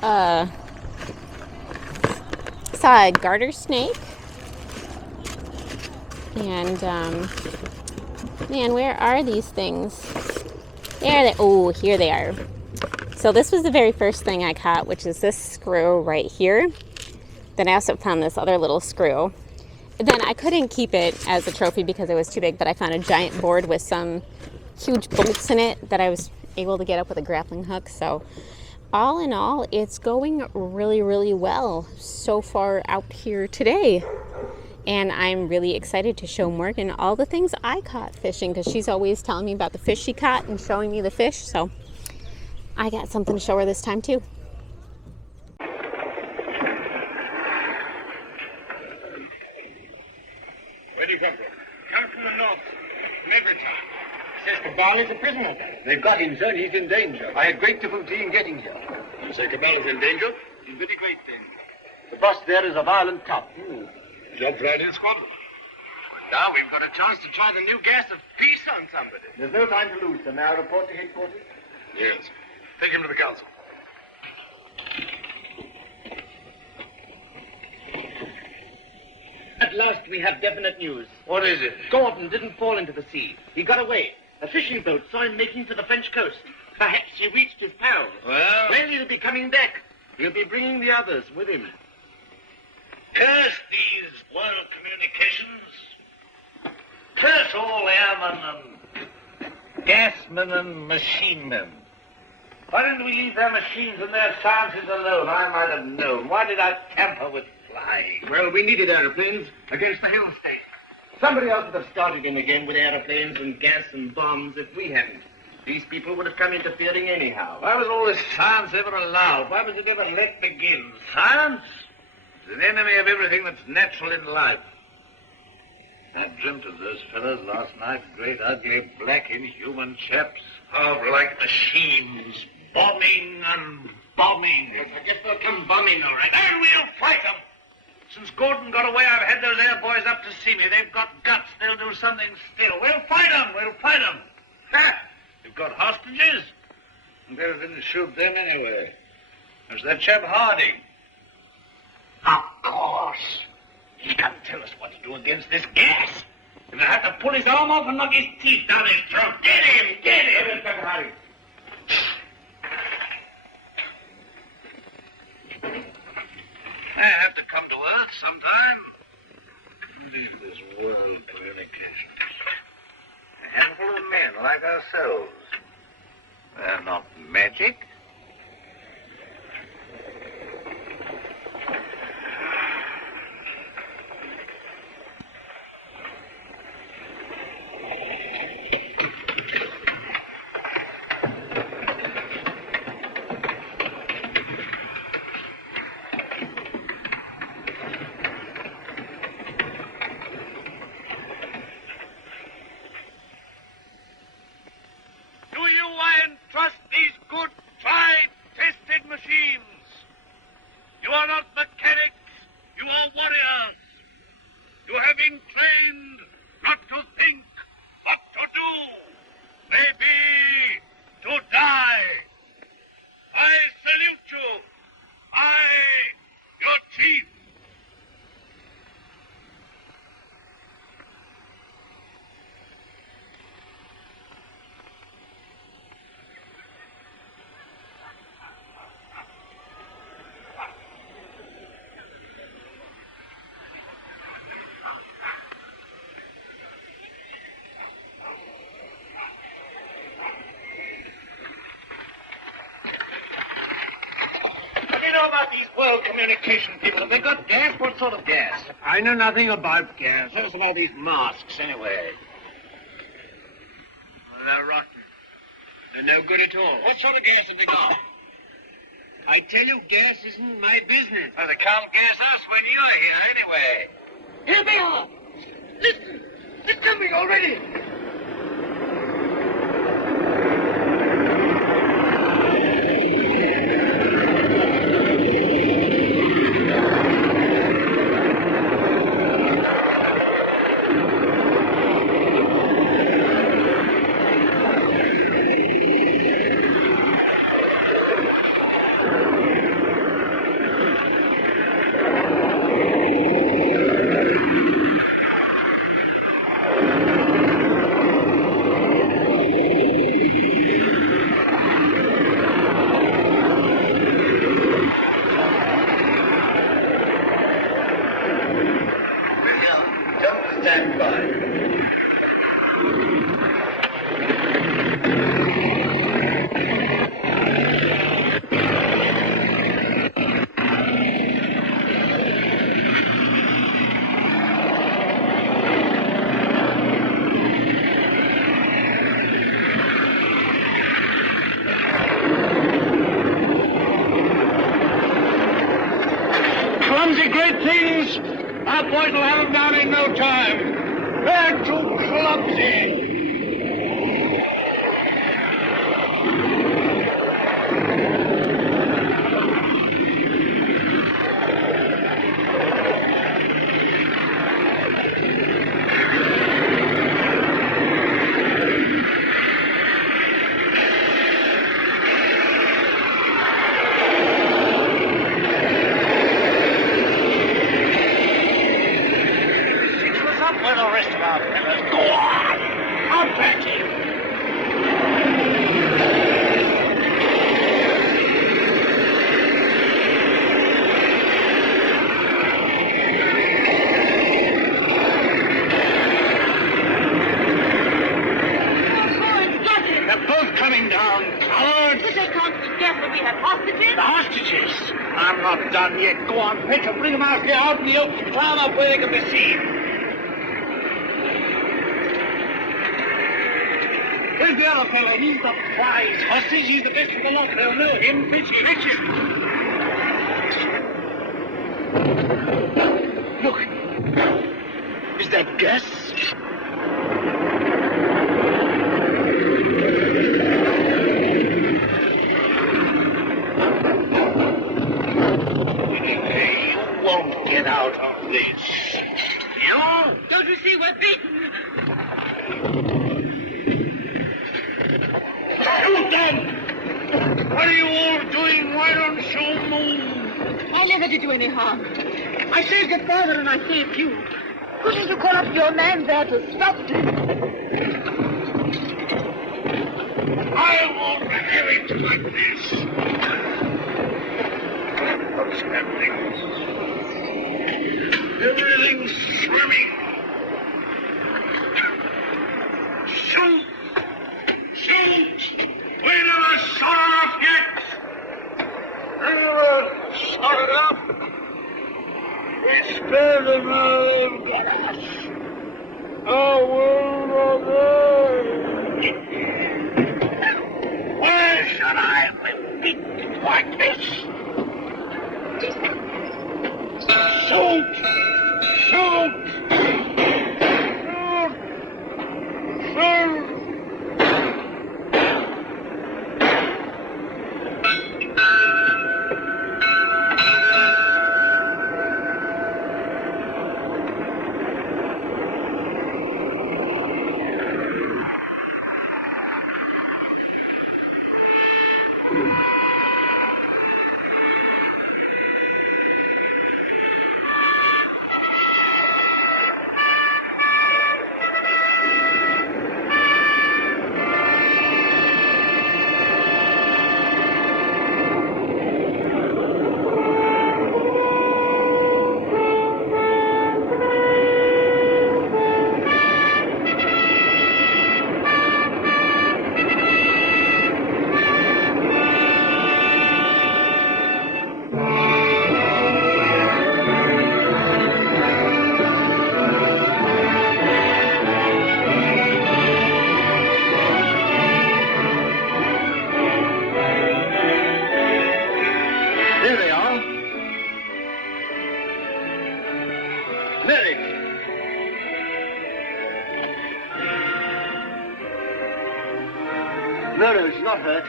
Saw a garter snake. And, man, where are these things? There they, oh, here they are. So this was the very first thing I caught, which is this screw right here. Then I also found this other little screw. And then I couldn't keep it as a trophy because it was too big, but I found a giant board with some huge bolts in it that I was able to get up with a grappling hook. So all in all, it's going really, really well so far out here today. And I'm really excited to show Morgan all the things I caught fishing, because she's always telling me about the fish she caught and showing me the fish. So I got something to show her this time too. Where do you come from? Come from the north, from Everton. Says Cabal is a prisoner. They've got him, sir, and he's in danger. I had great difficulty in getting here. You say Cabal is in danger? In very great danger. The boss there is a violent cop. Job Friday in squadron. Well, now we've got a chance to try the new gas of peace on somebody. There's no time to lose, sir. May I report to headquarters? Yes. Take him to the council. At last we have definite news. What is it? Gordon didn't fall into the sea. He got away. A fishing boat saw him making for the French coast. Perhaps he reached his pals. Well, He'll be coming back. He'll be bringing the others with him. Curse these world communications. Curse all airmen and gasmen and machine men. Why didn't we leave their machines and their chances alone? I might have known. Why did I tamper with flying? Well, we needed airplanes against the hill state. Somebody else would have started in again with airplanes and gas and bombs if we hadn't. These people would have come interfering anyhow. Why was all this science ever allowed? Why was it ever let begin? Science is an enemy of everything that's natural in life. I dreamt of those fellows last night, great, ugly, black, inhuman chaps. Powerful like machines, bombing and bombing. Yes, I guess they'll come bombing, all right. And we'll fight them. Since Gordon got away, I've had those air boys up to see me. They've got guts. They'll do something still. We'll fight them. We'll fight them. Ha! We've got hostages. And they didn't shoot them anyway. There's that chap Harding. Of course. He can tell us what to do against this gas. If I have to pull his arm off and knock his teeth down his throat. Get him! Get him! Inspector Harding. I have to come to Earth sometime. Leave this world communications. A handful of men like ourselves. They're not magic. communication people. Have they got gas? What sort of gas? I know nothing about gas. What's about these masks, anyway? Well, they're rotten. They're no good at all. What sort of gas have they got? I tell you, gas isn't my business. Well, they can't gas us when you're here, anyway. Here they are! Listen! They're coming already! Clumsy great things! Our boys will have them down in no time. They're too clumsy. Where the rest of our fellows? Go on! Up at him! They're both coming down, cowards! But they can't be careful. We have hostages. The hostages? I'm not done yet. Go on, Petra, bring them out here, out in the open. Climb up where they can be seen. Where's the other fella? He's the prize hostage. He's the best of the lot. They'll know him. Fetch him. Fetch him. Look. Is that gas? You won't get out of this. You? Don't you see we're beaten? Shoot them! What are you all doing? Why don't you move? I never did you any harm. I saved your father and I saved you. Couldn't you call up your man there to stop them? I won't have it like this. What's happening? Everything's swimming. Shoot! Shoot! We never shot enough yet! We never shot enough! We spared them all get us! Oh, why should I be beaten like this? Shoot! Shoot! Shoot! Shoot! Eric! No, she's not hurt.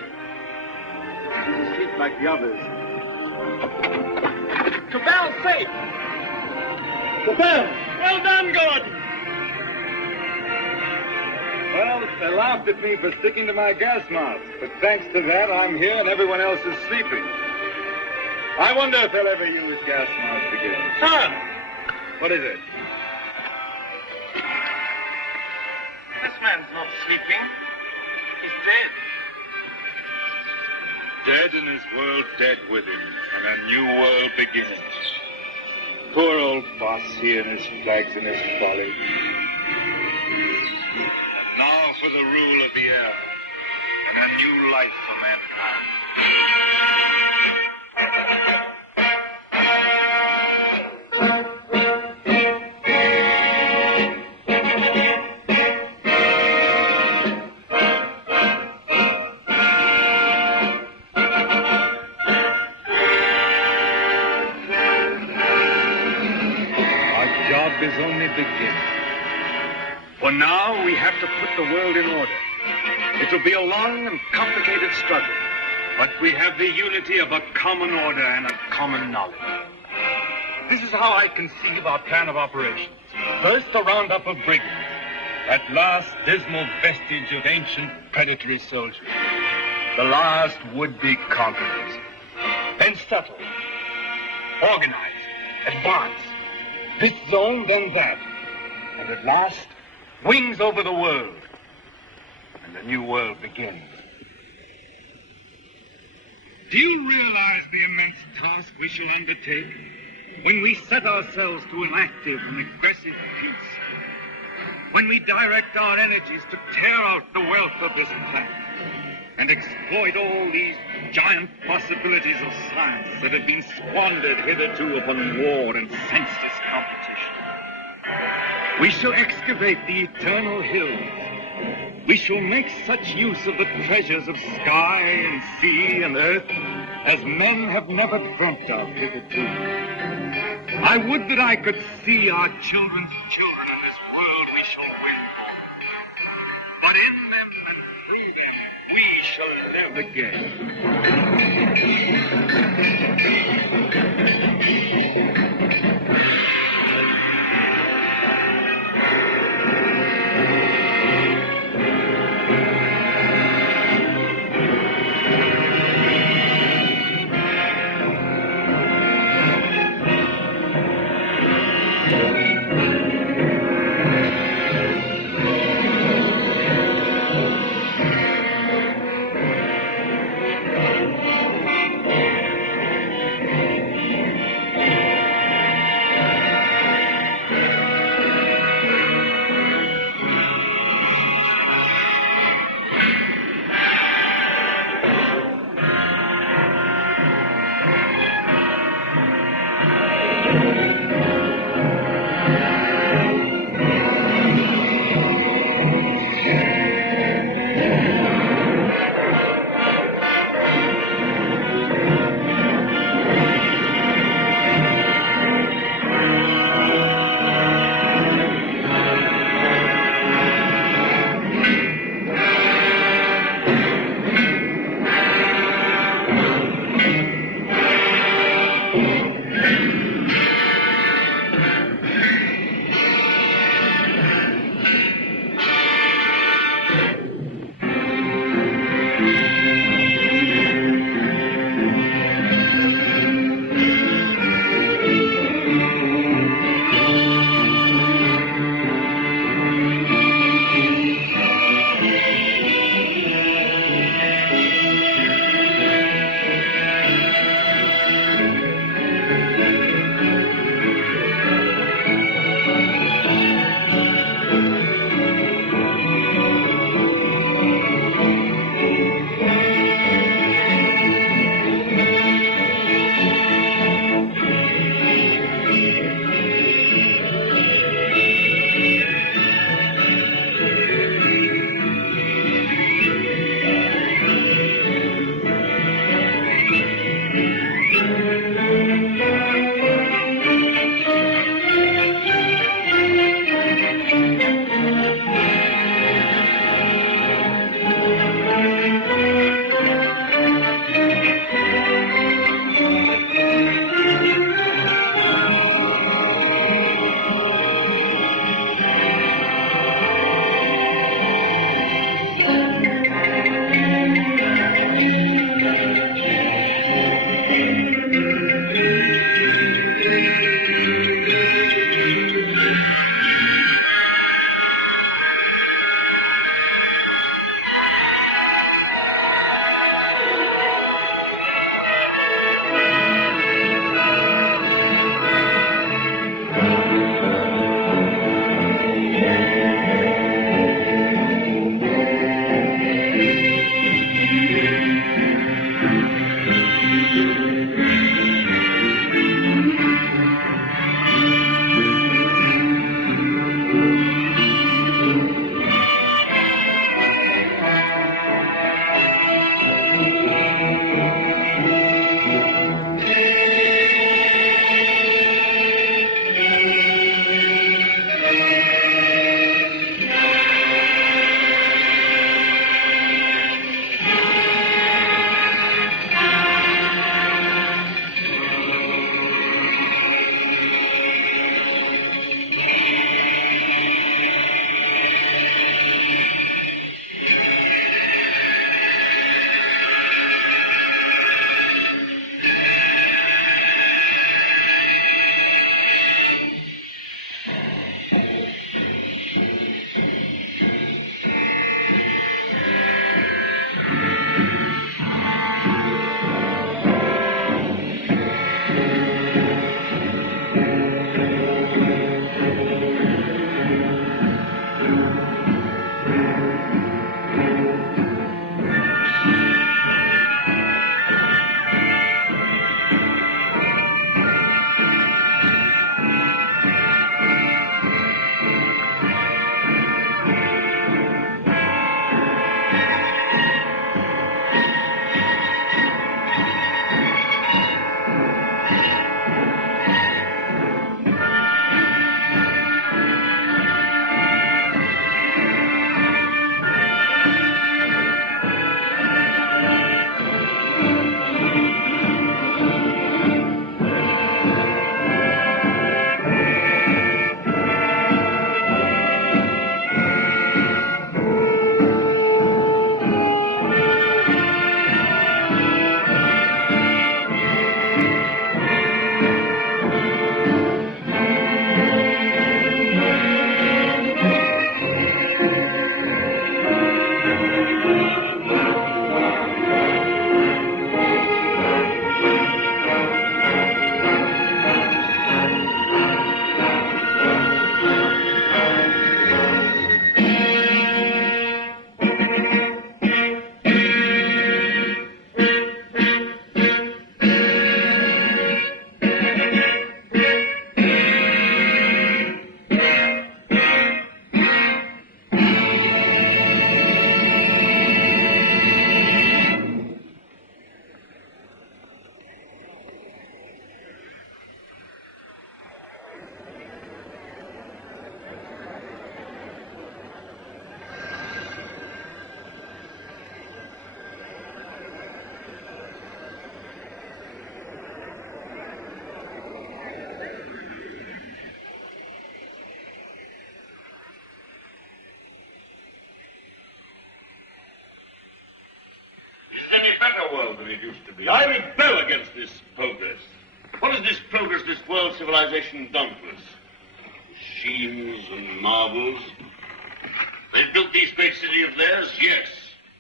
She's asleep like the others. Cabell's safe! Cabell! Well done, Gordon! Well, they laughed at me for sticking to my gas mask, but thanks to that, I'm here and everyone else is sleeping. I wonder if they'll ever use gas masks again. Sir! What is it? This man's not sleeping. He's dead. Dead and his world dead with him, and a new world beginning. Poor old boss, he and his flags and his folly. And now for the rule of the air, and a new life for mankind. Is only beginning. For now, we have to put the world in order. It will be a long and complicated struggle, but we have the unity of a common order and a common knowledge. This is how I conceive our plan of operations. First, a roundup of brigands, that last dismal vestige of ancient predatory soldiery, the last would-be conquerors. Then settle, organize, advance. This zone, then that. And at last, wings over the world. And a new world begins. Do you realize the immense task we shall undertake when we set ourselves to an active and aggressive peace? When we direct our energies to tear out the wealth of this planet and exploit all these giant possibilities of science that have been squandered hitherto upon war and senseless competition. We shall excavate the eternal hills. We shall make such use of the treasures of sky and sea and earth as men have never dreamt of hitherto. I would that I could see our children's children in this world we shall win for them. But in them and through them, we shall live again. world than it used to be. I rebel against this progress. What is this progress this world civilization done to us? Machines and marvels. They've built these great cities of theirs, yes.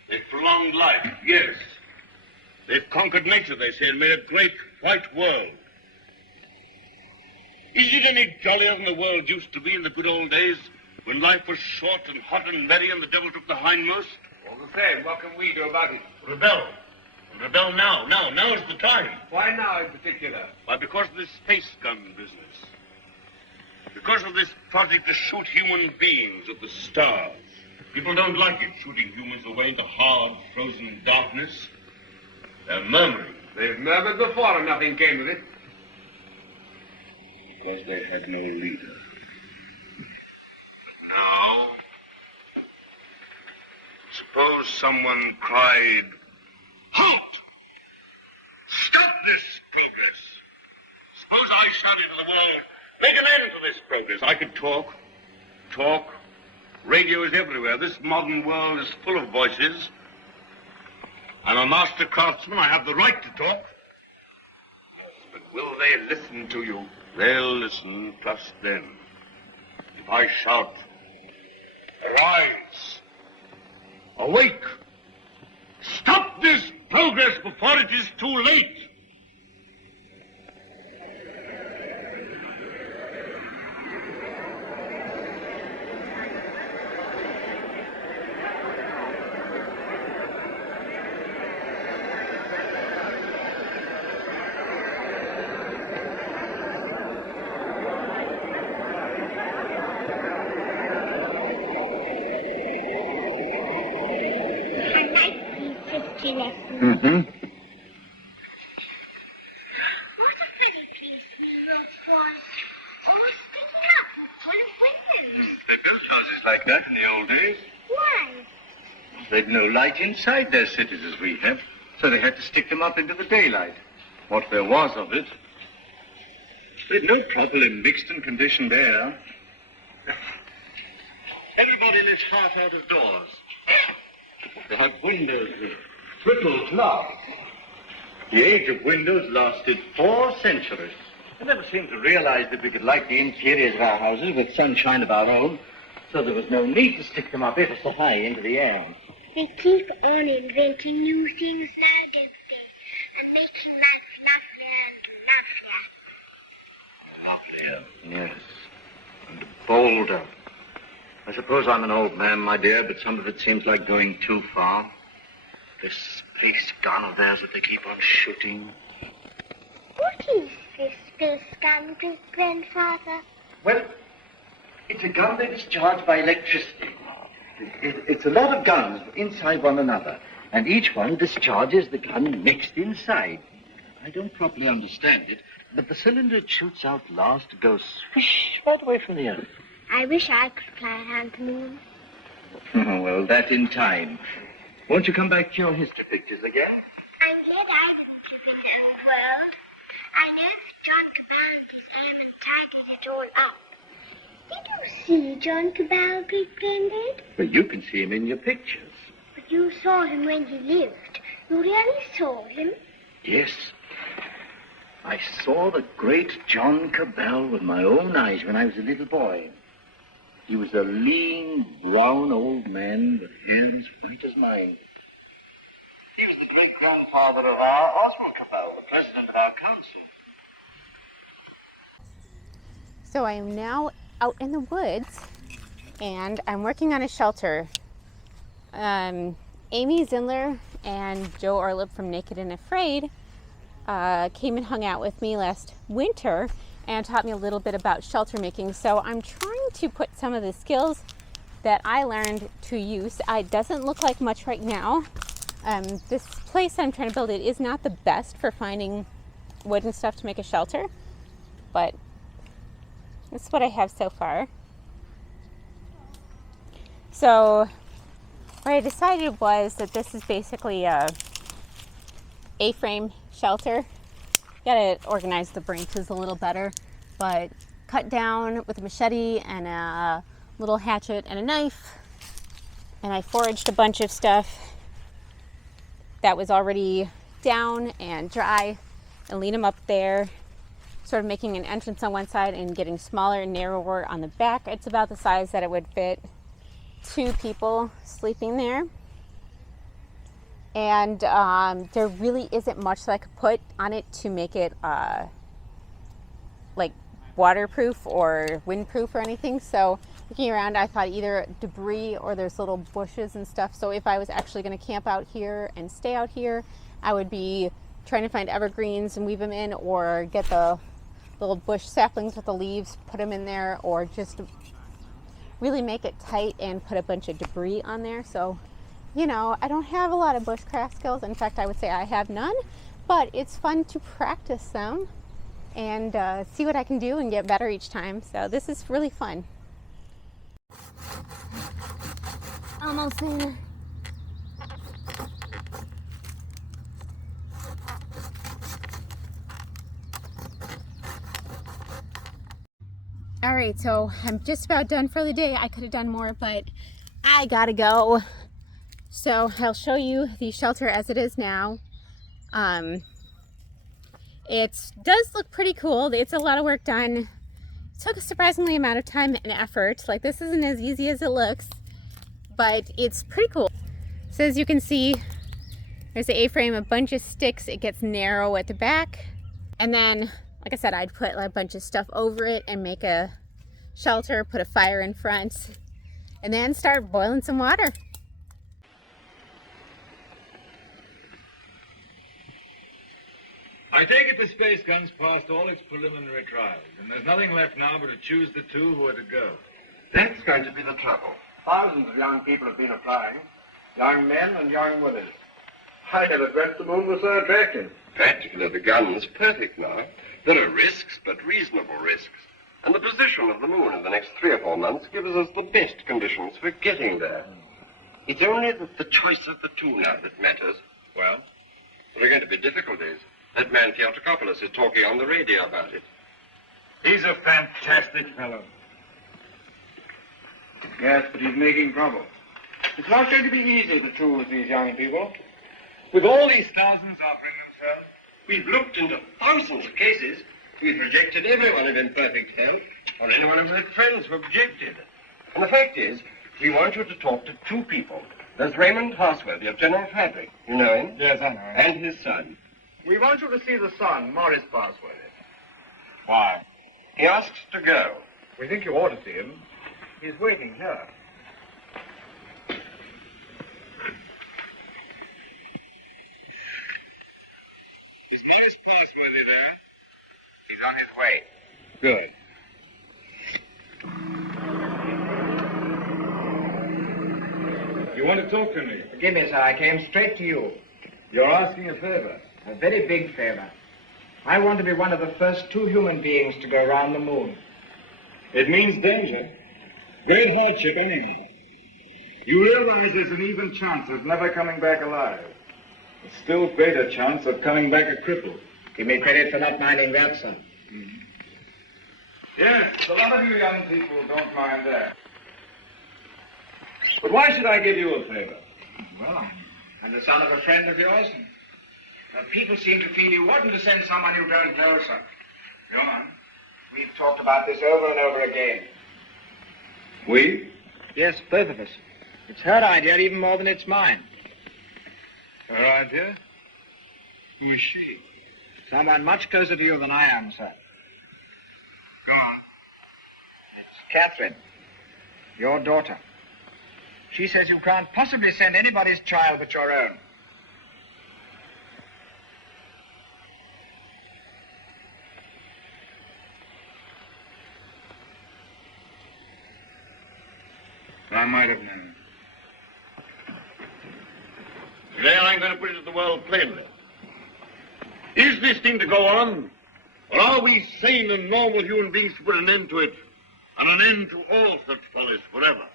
They've prolonged life, yes. They've conquered nature, they say, and made a great white world. Is it any jollier than the world used to be in the good old days, when life was short and hot and merry and the devil took the hindmost? All the same, what can we do about it? Rebel. Rebel now. Now is the time. Why now in particular? Why, because of this space gun business. Because of this project to shoot human beings at the stars. People don't like it, shooting humans away into hard, frozen darkness. They're murmuring. They've murmured before and nothing came of it. Because they had no leader. Now, suppose someone cried, "Halt! Stop this progress! Suppose I shouted to the world, make an end to this progress. I could talk. Radio is everywhere. This modern world is full of voices. I'm a master craftsman. I have the right to talk. Yes, but will they listen to you? They'll listen, trust them. If I shout, arise, awake, stop this progress before it is too late. Mm-hmm. What a pretty place New York was. All sticking up and full of windows. They built houses like that in the old days. Why? They'd no light inside their cities as we have, so they had to stick them up into the daylight. What there was of it. They'd no trouble in mixed and conditioned air. Everybody lives half out of doors. They had windows with triple glass. The age of windows lasted 4 centuries. I never seemed to realize that we could light the interiors of our houses with sunshine of our own, so there was no need to stick them up ever so high into the air. They keep on inventing new things now, don't they? And making life lovelier and lovelier. Lovelier, yes. And bolder. I suppose I'm an old man, my dear, but some of it seems like going too far. This space gun of theirs that they keep on shooting. What is this space gun, great-grandfather? Well, it's a gun that is charged by electricity. It's a lot of guns inside one another, and each one discharges the gun next inside. I don't properly understand it, but the cylinder it shoots out last goes swish right away from the earth. I wish I could fly around the moon. Oh, well, that in time. Won't you come back to your history pictures again? I'm glad I was well. I know that John Cabal is there and tidied it all up. Did you see John Cabal, Great-Granddad? Well, you can see him in your pictures. But you saw him when he lived. You really saw him? Yes. I saw the great John Cabal with my own eyes when I was a little boy. He was a lean, brown old man with hair as white as mine. He was the great-grandfather of our Oswald Cabal, the president of our council. So I am now out in the woods, and I'm working on a shelter. Amy Zindler and Joe Orlip from Naked and Afraid came and hung out with me last winter and taught me a little bit about shelter making. So I'm trying to put some of the skills that I learned to use. It doesn't look like much right now. This place I'm trying to build, it is not the best for finding wood and stuff to make a shelter, but that's what I have so far. So what I decided was that this is basically a A-frame shelter. Gotta organize the branches a little better, but cut down with a machete and a little hatchet and a knife, and I foraged a bunch of stuff that was already down and dry and lean them up there, sort of making an entrance on one side and getting smaller and narrower on the back. It's about the size that it would fit 2 people sleeping there. And there really isn't much that I could put on it to make it like waterproof or windproof or anything. So looking around, I thought either debris or there's little bushes and stuff. So if I was actually going to camp out here and stay out here, I would be trying to find evergreens and weave them in, or get the little bush saplings with the leaves, put them in there, or just really make it tight and put a bunch of debris on there. So, you know, I don't have a lot of bushcraft skills. In fact, I would say I have none, but it's fun to practice them and see what I can do and get better each time. So this is really fun. Almost there. All right, so I'm just about done for the day. I could have done more, but I gotta go. So I'll show you the shelter as it is now. It does look pretty cool. It's a lot of work done. It took a surprisingly amount of time and effort. Like, this isn't as easy as it looks, but it's pretty cool. So as you can see, there's the A-frame, a bunch of sticks. It gets narrow at the back. And then, like I said, I'd put a bunch of stuff over it and make a shelter, put a fire in front, and then start boiling some water. I take it the space gun's passed all its preliminary trials, and there's nothing left now but to choose the 2 who are to go. That's going to be the trouble. Thousands of young people have been applying. Young men and young women. I never dreamt the moon was so attractive. Practically, the gun's perfect now. There are risks, but reasonable risks. And the position of the moon in the next 3 or 4 months gives us the best conditions for getting there. It's only the choice of the 2 now that matters. Well? There are going to be difficulties. That man Theotokopoulos is talking on the radio about it. He's a fantastic fellow. Yes, but he's making trouble. It's not going to be easy to choose these young people. With all these thousands offering themselves, we've looked into thousands of cases. We've rejected everyone of imperfect health, or anyone who had friends who objected. And the fact is, we want you to talk to 2 people. There's Raymond Harsworthy of General Fabric. You know him? Yes, I know him. And his son. We want you to see the son, Morris Parsworthy. Why? He asks to go. We think you ought to see him. He's waiting here. Is Morris Parsworthy there? He's on his way. Good. You want to talk to me? Forgive me, sir. I came straight to you. You're asking a favor. A very big favor. I want to be one of the first 2 human beings to go around the moon. It means danger. Great hardship anyway. You realize there's an even chance of never coming back alive. A still greater chance of coming back a cripple. Give me credit for not minding that, sir. Mm-hmm. Yes, a lot of you young people don't mind that. But why should I give you a favor? Well, I'm the son of a friend of yours. People seem to feel you oughtn't to send someone you don't know, sir. Go on. We've talked about this over and over again. We? Yes, both of us. It's her idea even more than it's mine. Her idea? Who is she? Someone much closer to you than I am, sir. Go on. It's Catherine, your daughter. She says you can't possibly send anybody's child but your own. I might have known. Today I'm going to put it to the world plainly. Is this thing to go on? Or are we sane and normal human beings to put an end to it? And an end to all such follies forever?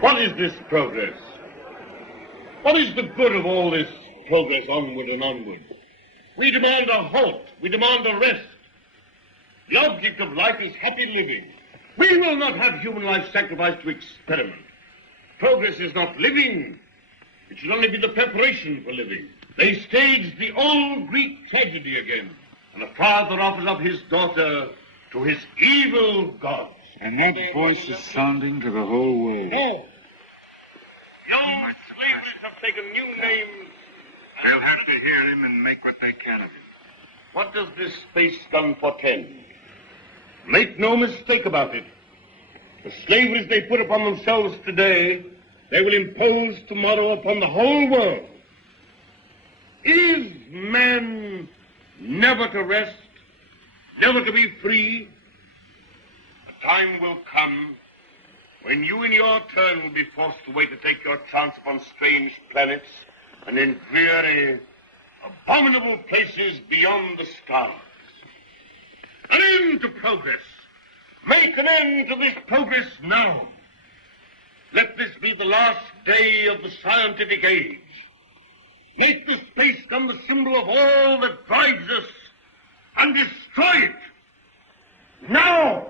What is this progress? What is the good of all this progress onward and onward? We demand a halt. We demand a rest. The object of life is happy living. We will not have human life sacrificed to experiment. Progress is not living. It should only be the preparation for living. They staged the old Greek tragedy again, and a father offers up his daughter to his evil gods. And that voice is sounding to the whole world. No. Young slavers have taken new names. They'll have to hear him and make what they can of him. What does this space gun portend? Make no mistake about it. The slaveries they put upon themselves today, they will impose tomorrow upon the whole world. Is man never to rest, never to be free? A time will come when you in your turn will be forced to wait to take your chance upon strange planets and in dreary, abominable places beyond the stars. An end to progress. Make an end to this progress now. Let this be the last day of the scientific age. Make the space gun the symbol of all that drives us and destroy it. Now!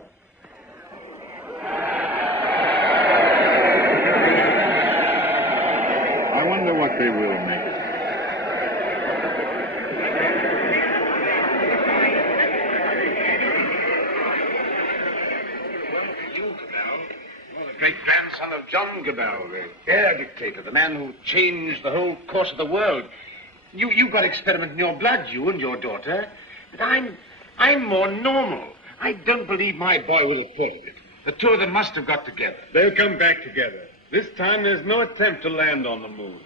I wonder what they will make. Great-grandson of John Gabel, the air dictator, the man who changed the whole course of the world. You've got experiment in your blood, you and your daughter. But I'm more normal. I don't believe my boy would have thought of it. The two of them must have got together. They'll come back together. This time there's no attempt to land on the moon.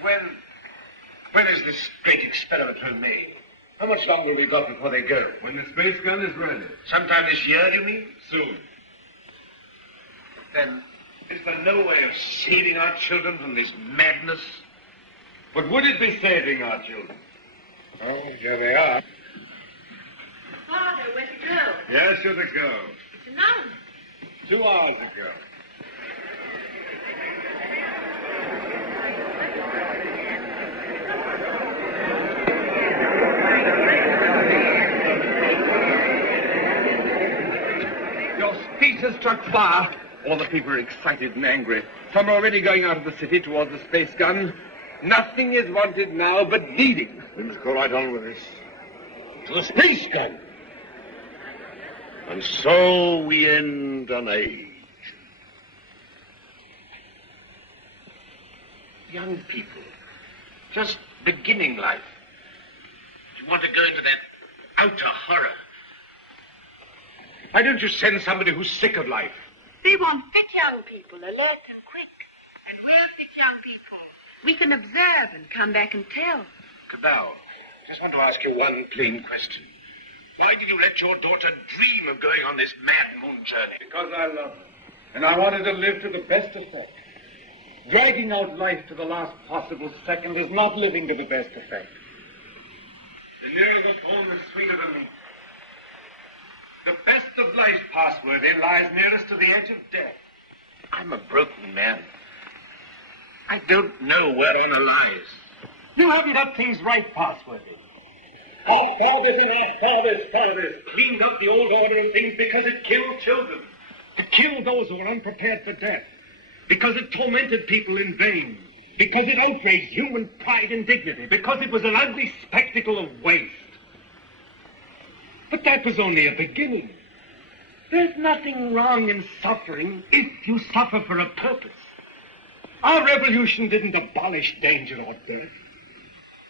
When is this great experiment made? How much longer have we got before they go? When the space gun is ready. Sometime this year, do you mean? Soon. Then, is there no way of saving our children from this madness? But would it be saving our children? Oh, here they are. Father, where'd you go? Yes, you're to go. It's announced. 2 hours ago. Your speech has struck fire. All the people are excited and angry. Some are already going out of the city towards the space gun. Nothing is wanted now but leading. We must go right on with this. To the space gun. And so we end an age. Young people, just beginning life. You want to go into that outer horror. Why don't you send somebody who's sick of life? We want fit young people, alert and quick. And we're fit young people. We can observe and come back and tell. Cabal, I just want to ask you one plain question. Why did you let your daughter dream of going on this mad moon journey? Because I love her. And I wanted to live to the best effect. Dragging out life to the last possible second is not living to the best effect. The nearer the home, the sweeter the meat. The best of life's passworthy lies nearest to the edge of death. I'm a broken man. I don't know where honor lies. You haven't got things right, Passworthy. Our fathers and our fathers cleaned up the old order of things because it killed children. It killed those who were unprepared for death. Because it tormented people in vain. Because it outraged human pride and dignity. Because it was an ugly spectacle of waste. But that was only a beginning. There's nothing wrong in suffering if you suffer for a purpose. Our revolution didn't abolish danger or death.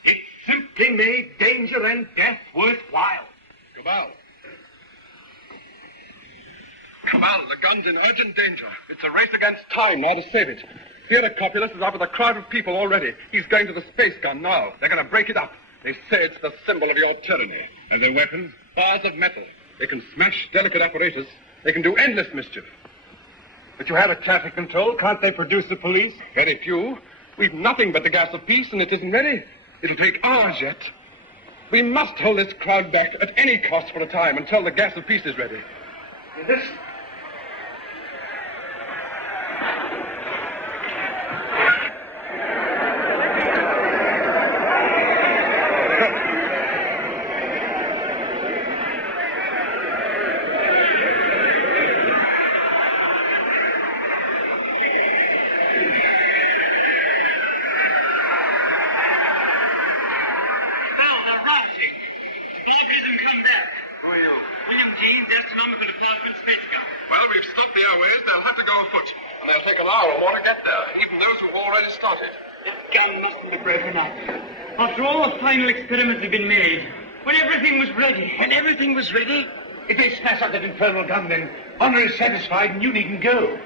It simply made danger and death worthwhile. Cabal. Cabal, the gun's in urgent danger. It's a race against time now to save it. Theodore Copulus is up with a crowd of people already. He's going to the space gun now. They're going to break it up. They say it's the symbol of your tyranny. And their weapons? Bars of metal. They can smash delicate apparatus. They can do endless mischief. But you have a traffic control. Can't they produce the police? Very few. We've nothing but the gas of peace, and it isn't ready. It'll take hours yet. We must hold this crowd back at any cost for a time until the gas of peace is ready. Arcane's astronomical department space gun. Well, we've stopped the airways. They'll have to go afoot. And they'll take an hour or more to get there, even those who've already started. This gun mustn't be broken up. After all the final experiments have been made, when everything was ready. When everything was ready? If they smash up that infernal gun, then honor is satisfied and you needn't go.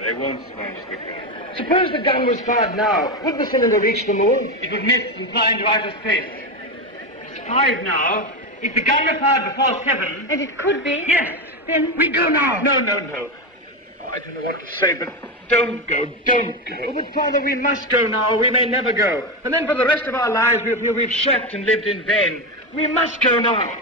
They won't smash the gun. Suppose the gun was fired now. Would the cylinder reach the moon? It would miss and fly into outer space. It's 5 now. If the gun were fired before 7... And it could be. Yes. Then We go now. No. I don't know what to say, but don't go. Oh, but Father, we must go now, or we may never go. And then for the rest of our lives we'll feel we've shirked and lived in vain. We must go now.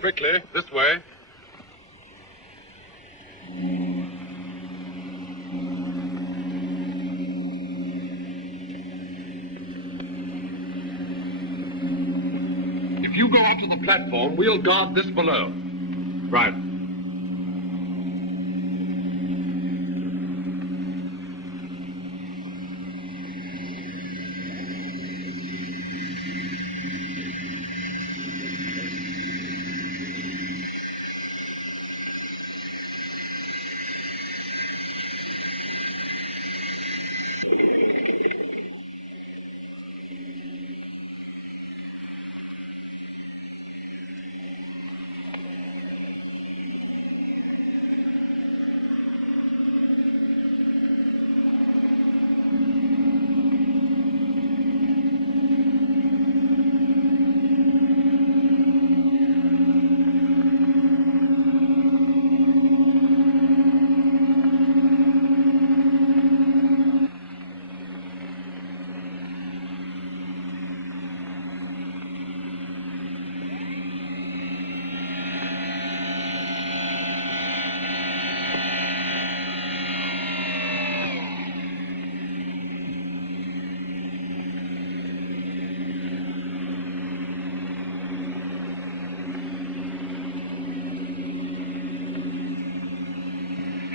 Quickly, this way. If you go up to the platform, we'll guard this below. Right.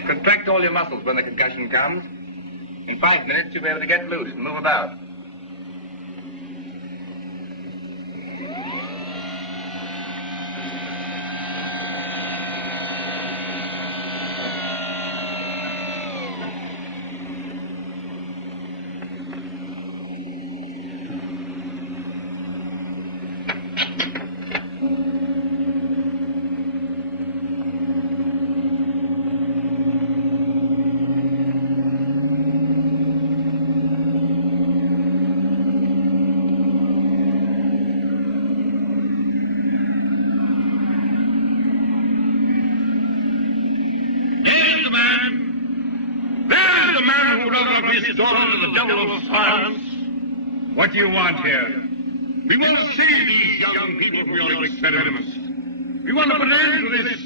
Contract all your muscles when the concussion comes. In 5 minutes, you'll be able to get loose and move about. is all under the devil of science. What do you want here? We want to save these young people from your experiments. We want to put an end to this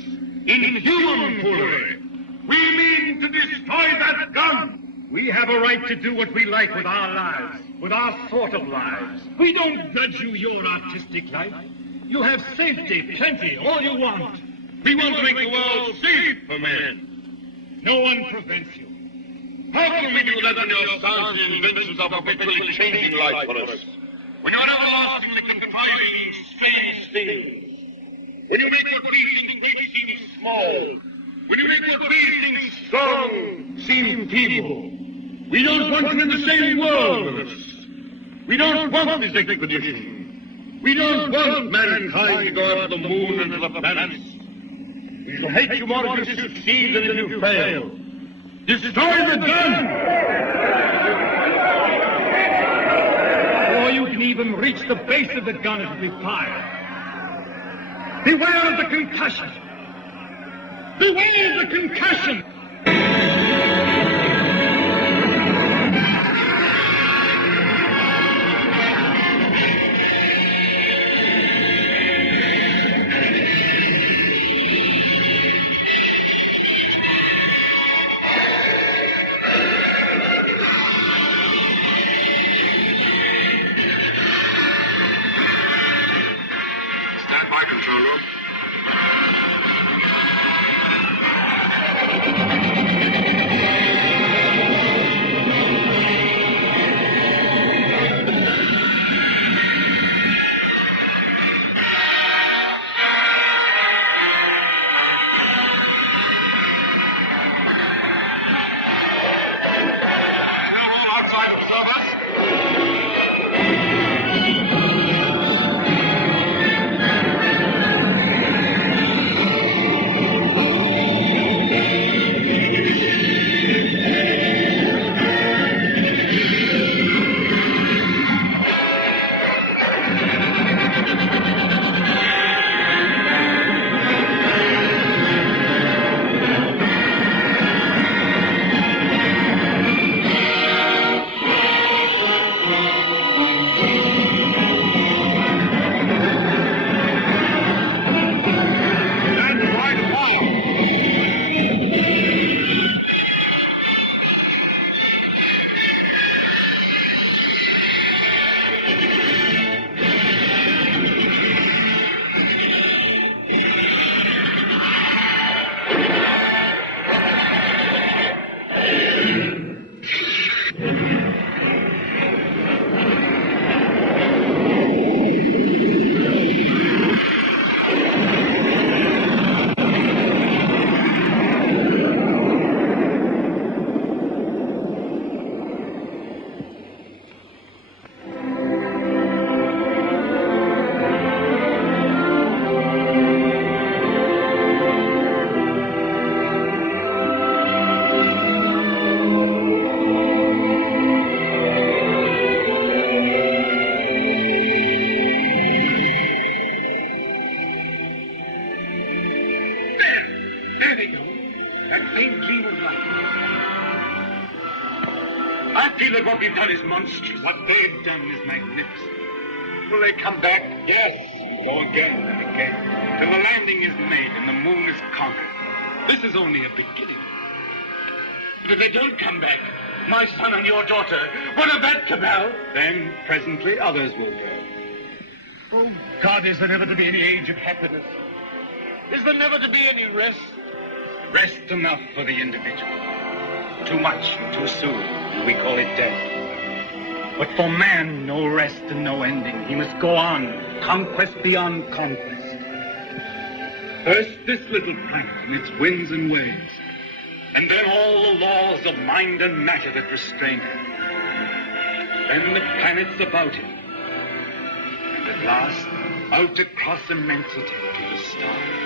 inhuman foolery. We mean to destroy that gun. We have a right to do what we like with our lives, with our sort of lives. We don't grudge you your artistic life. You have safety, plenty, all you want. We want to make the world safe for men. No one prevents you. How can we do that when your science and inventions are perpetually changing life for us? When you're everlastingly contriving strange things? When you make what we think great seem small? When you make what we think strong seem feeble? We don't want you in the same world with us. We don't want this expedition. We don't want mankind to go out to the moon and to the planets. We shall hate you more if you succeed than if you fail. Destroy the gun! Before you can even reach the base of the gun, it will be fired. Beware of the concussion! Beware of the concussion! Control room. I feel that what we've done is monstrous. What they've done is magnificent. Will they come back? Yes. Go again and again. Till the landing is made and the moon is conquered. This is only a beginning. But if they don't come back, my son and your daughter, what of that, Cabal? Then presently others will go. Oh, God, is there never to be any age of happiness? Is there never to be any rest? Rest enough for the individual. Too much and too soon, and we call it death. But for man, no rest and no ending. He must go on, conquest beyond conquest. First this little planet and its winds and waves, and then all the laws of mind and matter that restrain him. Then the planets about him, and at last, out across immensity to the stars.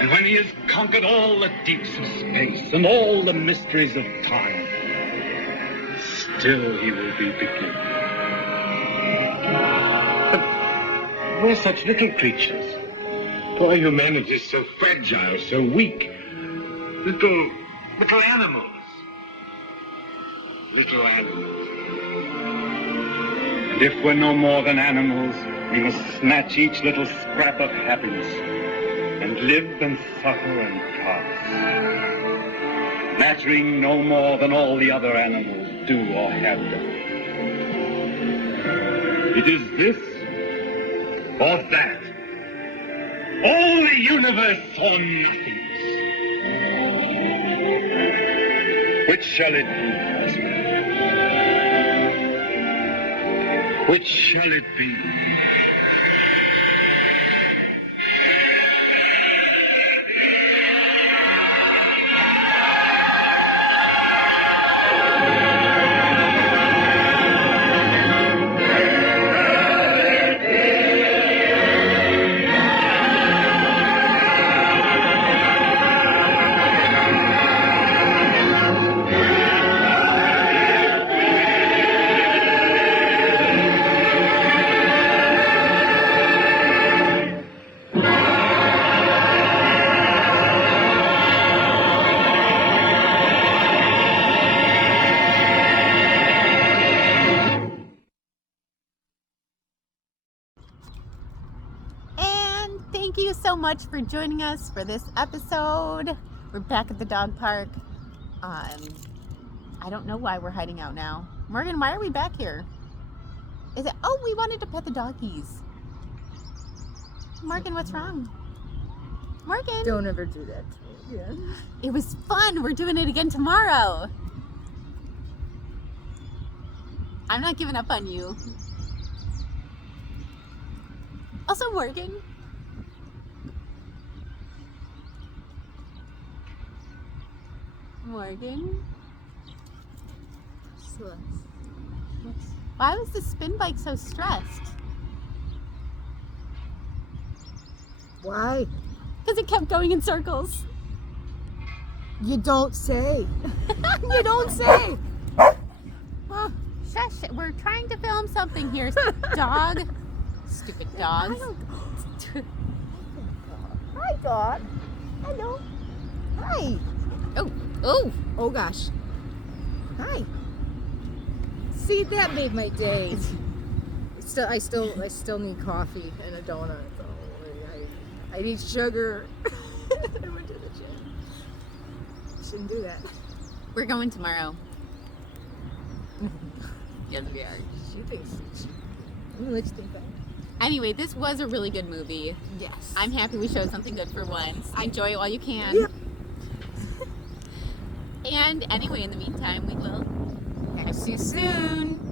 And when he has conquered all the deeps of space and all the mysteries of time, still he will be beginning. But we're such little creatures. Poor humanity is so fragile, so weak. Little animals. little animals. And if we're no more than animals, we must snatch each little scrap of happiness and live and suffer and pass, mattering no more than all the other animals do or have done. It is this or that. All the universe or nothingness. Which shall it be, husband? Which shall it be? Thank you so much for joining us for this episode. We're back at the dog park. I don't know why we're hiding out now. Morgan, why are we back here? Is it? Oh, we wanted to pet the doggies. Morgan, what's wrong? Morgan. Don't ever do that to me again. It was fun. We're doing it again tomorrow. I'm not giving up on you. Also, Morgan. Morgan. Why was the spin bike so stressed? Why? Because it kept going in circles. You don't say. You don't say. Oh, shush. We're trying to film something here, dog. Stupid dogs. Hi, dog. Hello. Hi. Oh, oh. Oh, gosh. Hi. See, that made my day. I still need coffee and a donut. So I need sugar. I went to the gym. Shouldn't do that. We're going tomorrow. Yes, we are. She thinks. I'm gonna let you think that. Anyway, this was a really good movie. Yes. I'm happy we showed something good for once. Enjoy it while you can. Yep. And anyway, in the meantime, we will see you soon.